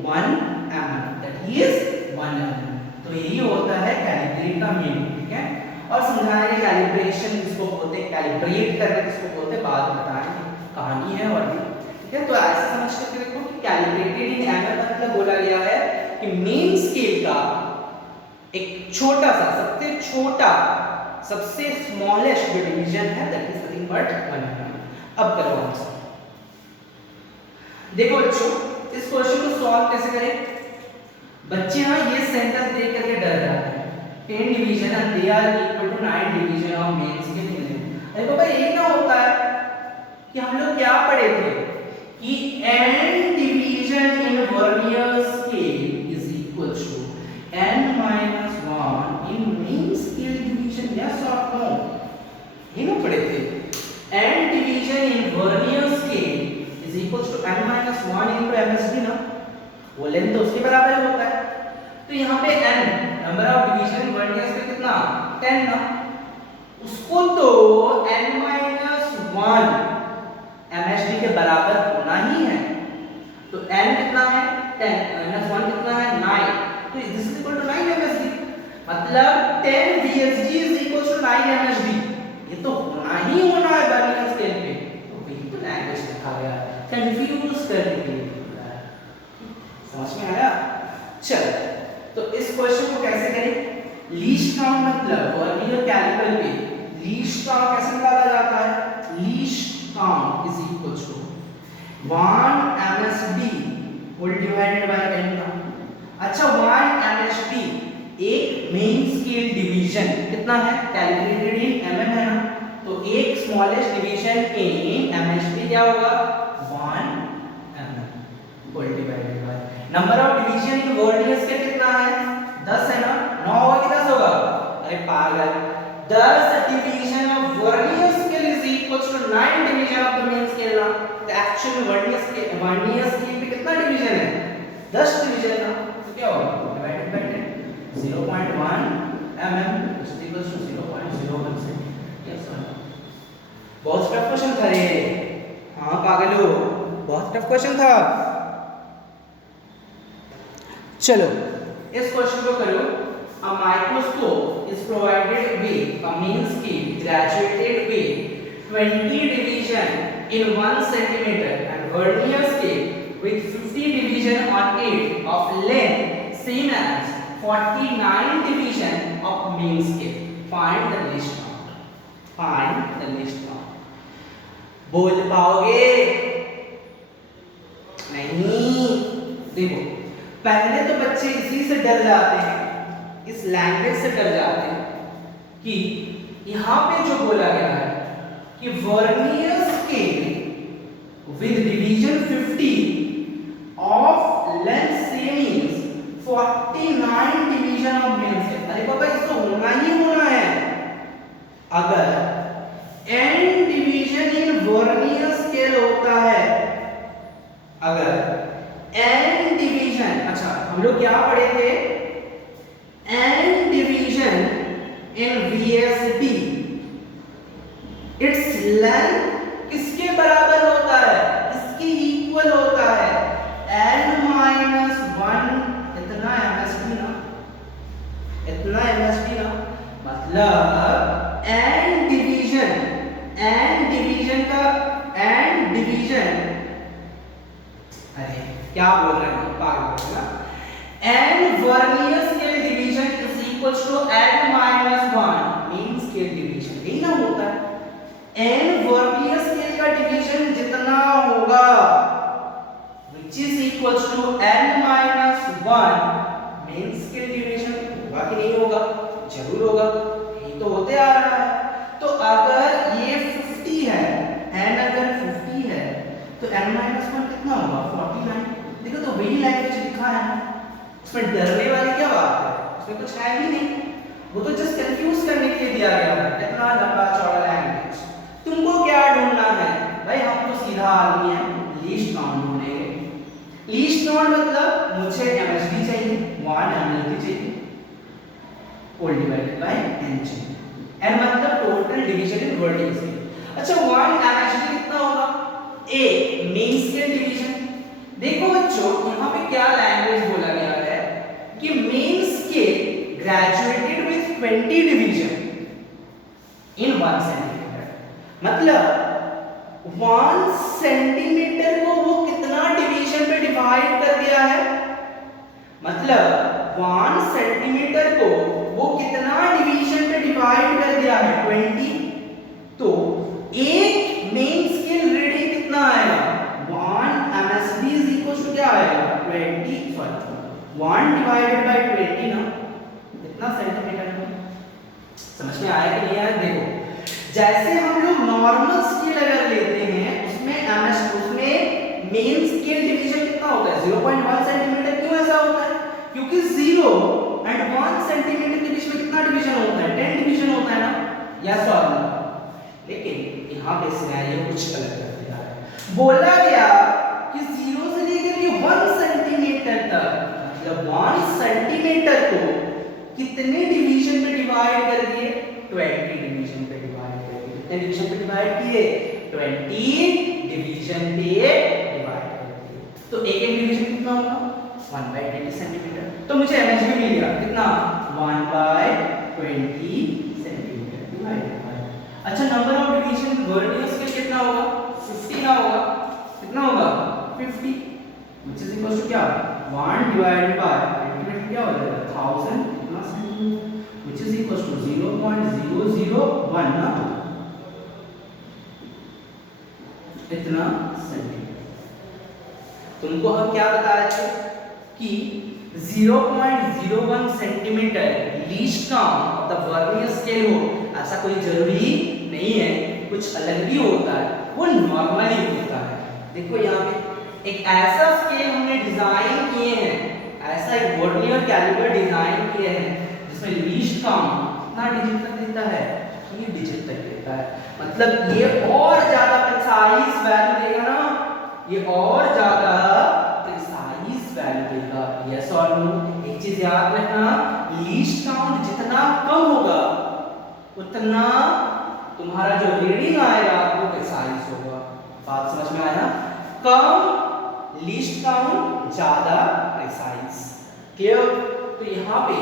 1 mm, that is 1 mm। तो तो यही होता है कैलिब्रेट का मीनिंग, ठीक है। और समझाएंगे कैलिब्रेशन किसको बोलते हैं, कैलिब्रेट करना किसको बोलते हैं, बाद में बताएंगे, कहानी है और भी, ठीक है। तो ऐसे समझ करके देखो कि कैलिब्रेटेड इन एमएम मतलब बोला गया है कि मेन स्केल का एक छोटा सा, सबसे छोटा, सबसे स्मॉलेस्ट जो डिवीजन है that is nothing but 1 mm। अब करो आंसर। देखो बच्चों, इस क्वेश्चन को सॉल्व कैसे करें। बच्चे ना ये सेंटेंस देख करके डर जाते हैं, 10 division and they are equal to 9 division of main scale in. अरे बाबा ये क्या होता है कि हम लोग क्या पढ़े थे कि n division in vernier scale is equal to n minus 1 in mean scale division, yes or no? ये ना पढ़े थे, n division in vernier scale is equals to n minus 1 into MSD ना, वो लेंथ तो उसके बराबर ही होता है। तो यहाँ पे n number of division in vernier scale कितना 10 ना, उसको तो n minus 1 MSD के बराबर होना ही है। तो n कितना है 10 minus 1 कितना है 9, तो this is equal to 9 MSD, मतलब 10 VSD is equal to 9 MSD। ये तो होना ही होना है वर्नियर स्केल पे, तो वही तो लैंग्वेज लिखा गया है कंफ्यूज करने के लिए, समझ में आया। चल तो इस क्वेश्चन को कैसे करें। लीस्ट काउंट मतलब वर्नियर कैलिपर पे लीस्ट काउंट कैसे निकाला जाता है, least count is equal to 1 MSD whole divided by n। अच्छा 1 MSD एक मेन स्केल डिवीजन कितना है, कैलकुलेटेड इन mm है ना, तो एक स्मॉलेस्ट डिवीजन इन MSD क्या होगा 1 mm whole divided by number of division in vernier scale कितना है 10 है ना, 9 होगा कि 10 होगा, अरे पागल, 10 division of vernier scale is equal to 9 division of the main scale ना। तो एक्चुअली वर्नियर स्केल पे कितना डिवीजन है 10 डिवीजन ना, तो क्या होगा divided by 10, 0.1 mm is equal to 0.01 से, यस सर। बहुत टफ क्वेश्चन था ये, हां पागलो बहुत टफ क्वेश्चन था। चलो इस क्वेश्चन को करो। A microscope is provided with a main scale graduated with 20 division in 1 centimeter and vernier scale with 50 division on it of length same as 49 division of main scale. Find the least count. Find the least count. बोल पाओगे नहीं। देखो पहले तो बच्चे इसी से डर जाते हैं, इस लैंग्वेज से डर जाते हैं कि यहां पे जो बोला गया है कि vernier scale with division 50 of length same is 49 division of main scale. अरे बाबा इसको होना ही होना है, अगर n division in vernier scale होता है, अगर n डिवीजन, अच्छा हम लोग क्या पढ़े थे, n डिवीजन इन VSD इट्स लेंथ किसके बराबर होता है, इसके इक्वल होता है n minus 1 इतना MSD ना, इतना MSD ना, मतलब n डिवीजन का n डिवीजन, अरे क्या बोल रहे हैं पागल ना, n vernier scale division is equal to n minus 1 main scale division, यही ना होता है। n वर्नियर स्केल का डिवीजन जितना होगा which is equal to n minus 1 main scale division, होगा कि नहीं होगा, जरूर होगा, यही तो होते आ रहा है। तो अगर ये 50 है, n अगर 50 है तो n minus 1 कितना होगा 49। देखो तो वही लैंग्वेज लिखा है ना, उसमें डरने वाली क्या बात है, उसमें कुछ है ही नहीं, वो तो जस्ट कंफ्यूज करने के लिए दिया गया है, इतना लंबा चौड़ा लैंग्वेज। तुमको क्या ढूंढना है भाई, हम तो सीधा आदमी हैं, लीस्ट काउंट ढूंढेंगे। लीस्ट काउंट मतलब मुझे MSD चाहिए, 1 MSD चाहिए होल डिवाइडेड बाय n चाहिए, n मतलब total division in vernier scale. अच्छा 1 MSD कितना होगा, a मेन स्केल डिवीजन। देखो बच्चों यहाँ पे क्या लैंग्वेज बोला गया है कि main scale 20 division in 1 centimetre. मतलब 1 सेंटीमीटर को वो कितना डिवीजन पे डिवाइड कर दिया है, मतलब 1 सेंटीमीटर को वो कितना डिवीजन पे डिवाइड कर दिया है 20। तो एक मेन स्केल रीडिंग कितना आएगा 1 MSD इज इक्वल टू क्या आएगा 20 सॉरी 1 डिवाइडेड बाय 20 ना कितना सेंटीमीटर में। समझ में आया कि नहीं आया? देखो जैसे हम लोग नॉर्मल स्केल अगर लेते हैं उसमें मेन स्केल डिवीजन कितना होता है 0.1 सेंटीमीटर। क्यों ऐसा होता है? क्योंकि 0 एंड 1 सेंटीमीटर के बीच में कितना डिवीजन होता है 10 डिवीजन होता है ना, यस और नो। लेकिन यहाँ पे सिनेरियो कुछ अलग कर दिया है। बोला गया कि 0 से लेकर 1 सेंटीमीटर तक, मतलब 1 सेंटीमीटर को कितने डिवीजन पे डिवाइड कर दिए 20 डिवीजन पे डिवाइड कर दिए। कितने डिवीजन पे डिवाइड किए 20 डिवीजन पे डिवाइड कर दिए। तो एक एक डिवीजन कितना होगा 1/20 सेंटीमीटर। तो मुझे एमएचबी मिल गया कितना 1/20 सेंटीमीटर डिवाइडेड बाय। अच्छा number of division vernier scale कितना होगा 50 ना होगा, कितना होगा 50 व्हिच इज इक्वल टू क्या 1 डिवाइडेड बाय सेंटीमीटर क्या हो जाएगा 1000 कितना centimetre which is equal to 0.001 ना इतना सेंटीमीटर। तुमको हम क्या बताया थे कि 0.01 centimetre least count of the vernier scale हो, ऐसा कोई जरूरी नहीं है, कुछ अलग भी होता है, वो नॉर्मली होता है। देखो यहाँ पे एक ऐसा स्केल हमने डिजाइन किए हैं, ऐसा एक वर्नियर कैलिपर डिजाइन किए हैं जिसमें लीस्ट काउंट कितना डिजिट तक देता है 3 डिजिट तक देता है। मतलब ये और ज्यादा प्रिसाइज वैल्यू देगा ना, ये और ज्यादा प्रिसाइज वैल्यू देगा, यस और नो। एक चीज याद रखना लीस्ट काउंट जितना कम होगा उतना तुम्हारा जो रीडिंग आएगा वो प्रिसाइज होगा। बात समझ में आया? कम लीस्ट काउंट ज्यादा प्रिसाइज, क्लियर? तो यहाँ पे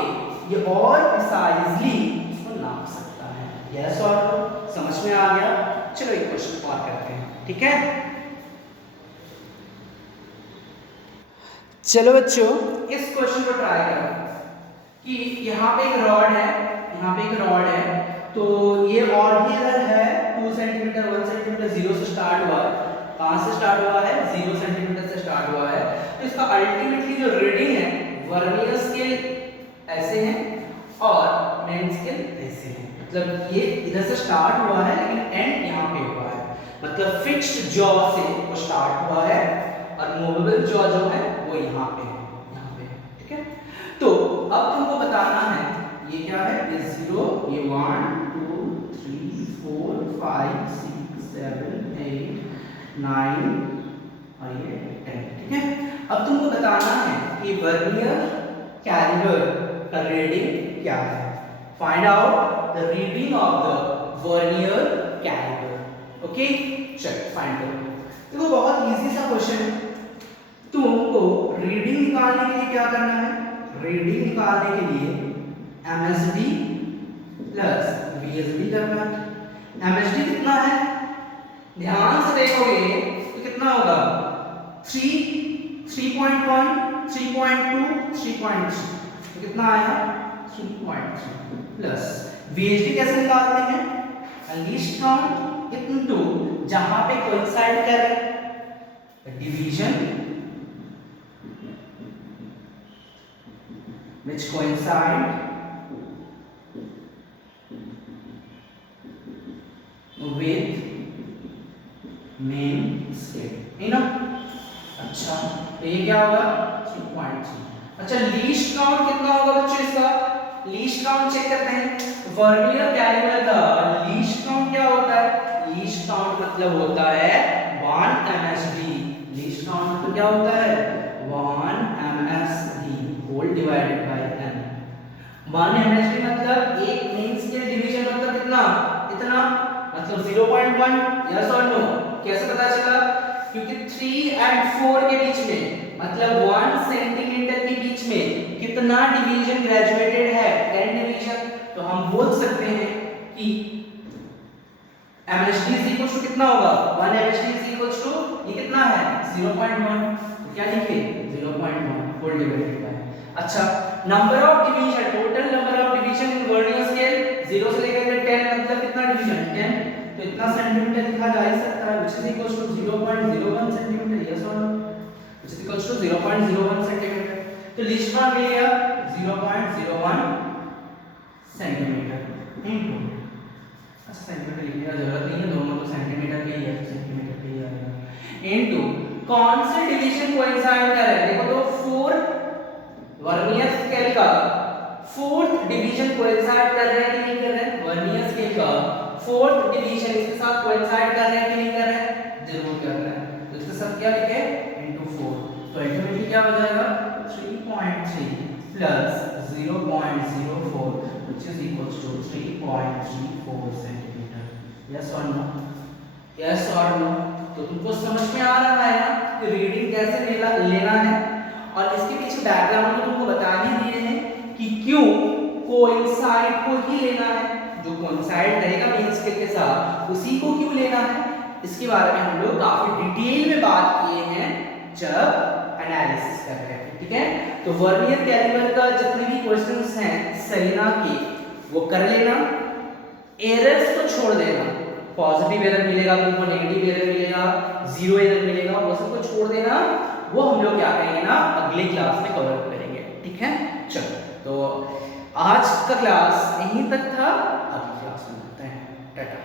ये और प्रिसाइजली इसको नाप सकता है, यस और नो। समझ में आ गया? चलो एक क्वेश्चन और करते हैं, ठीक है? चलो बच्चों इस क्वेश्चन को ट्राई करो कि यहाँ पे एक रॉड है, यहाँ पे एक रॉड है, तो ये ऑर्डिनल है 2 सेंटीमीटर 1 सेंटीमीटर 0 से स्टार्ट हुआ है। कहाँ से स्टार्ट हुआ है 0 सेंटीमीटर से स्टार्ट हुआ है। तो इसका अल्टीमेटली जो रीडिंग है वर्नियर स्केल ऐसे है और मेन स्केल ऐसे है। मतलब ये इधर से स्टार्ट हुआ है लेकिन एंड यहाँ पे हुआ है, मतलब फिक्स्ड जॉ से वो स्टार्ट हुआ है और मूवेबल जॉ जो है वो यहाँ पे है, यहाँ पे, ठीक है? तो अब तुमको बताना है ये क्या है, ये 0, ये 1 2 3 4 5 6 7 8 9 और ये 10, ठीक है? अब तुमको बताना है कि वर्नियर कैलिपर का रीडिंग क्या है। Find out the reading of the vernier caliper. Okay चलो फाइंड करो। देखो बहुत इजी सा क्वेश्चन है। तुमको रीडिंग निकालने के लिए क्या करना है, रीडिंग निकालने के लिए MSD प्लस VSD करना है। MSD कितना है ध्यान से देखोगे तो कितना होगा 3 3.1 3.2 3.3, तो कितना आया 3.3 प्लस VSD कैसे निकालते हैं लीस्ट काउंट इनटू जहां पे कोइंसाइड कर division which coincide with main scale, है ना? अच्छा तो ये क्या होगा 3.3। अच्छा लीस्ट काउंट कितना होगा बच्चों इसका, लीस्ट काउंट चेक करते हैं। वर्नियर कैलिपर का लीस्ट काउंट क्या होता है, लीस्ट काउंट मतलब होता है 1 MSD। लीस्ट काउंट मतलब क्या होता है 1 MSD whole divided by n। 1 MSD मतलब एक मेन स्केल डिवीजन मतलब कितना, इतना, मतलब 0.1, यस और नो। कैसे पता चला, क्योंकि 3 और 4 के बीच में मतलब 1 सेंटीमीटर के बीच में कितना डिवीजन ग्रेजुएटेड है 10 डिवीजन, तो हम बोल सकते हैं कि MHD इज इक्वल टू कितना होगा 1 MHD इज इक्वल टू ये कितना है 0.1, तो क्या लिखे 0.1 होल डिवाइडेड बाय। अच्छा, number of division, total number of division in vernier scale 0 से लेकर 10 मतलब कितना डिवीजन 10, तो इतना सेंटीमीटर लिखा जा ही सकता है, which is equal to 0.01 centimetre, yes or no, which is equal to 0.01 centimetre. तो लिस्ट वन मिल गया 0.01 सेंटीमीटर इनटू, अच्छा सेंटीमीटर लिखने की जरूरत नहीं है, दोनों तो सेंटीमीटर के ही है, सेंटीमीटर के ही आएगा, इनटू कौन से डिवीजन कोइंसाइड कर रहे हैं, देखो तो 4 वर्नियर स्केल का 4th डिवीजन कोइंसाइड कर रहे हैं कि नहीं कर रहे हैं, वर्नियर स्केल का 4th डिवीजन इसके साथ कोइंसाइड कर रहे हैं कि नहीं कर रहे हैं, जरूर कर रहे हैं, तो इसके साथ क्या लिखे इनटू 4, तो अल्टीमेटली क्या हो जाएगा 3.3 plus 0.04 which is equals to 3.34 centimetre, yes और नो, यस और नो। तो तुमको समझ में आ रहा है ना कि रीडिंग कैसे लेना है, और इसके पीछे बैकग्राउंड तो तुमको बता ही दिए हैं कि क्यों कोइंसाइड को ही लेना है, जो कोइंसाइड करेगा मेन स्केल के साथ उसी को क्यों लेना है, इसके बारे में हम लोग काफी डिटेल में बात किए हैं जब एनालिसिस कर रहे हैं, ठीक है। तो वर्नियर कैलिपर का जितने भी क्वेश्चंस हैं सेलिना के वो कर लेना, एरर्स को छोड़ देना, पॉजिटिव एरर मिलेगा तुमको, नेगेटिव एरर मिलेगा, जीरो एरर मिलेगा, वो सब को छोड़ देना, वो हम लोग क्या करेंगे ना अगले क्लास में कवर करेंगे, ठीक है। चलो, तो आज का क्लास यहीं तक था, अगली क्लास में मिलते हैं, टाटा।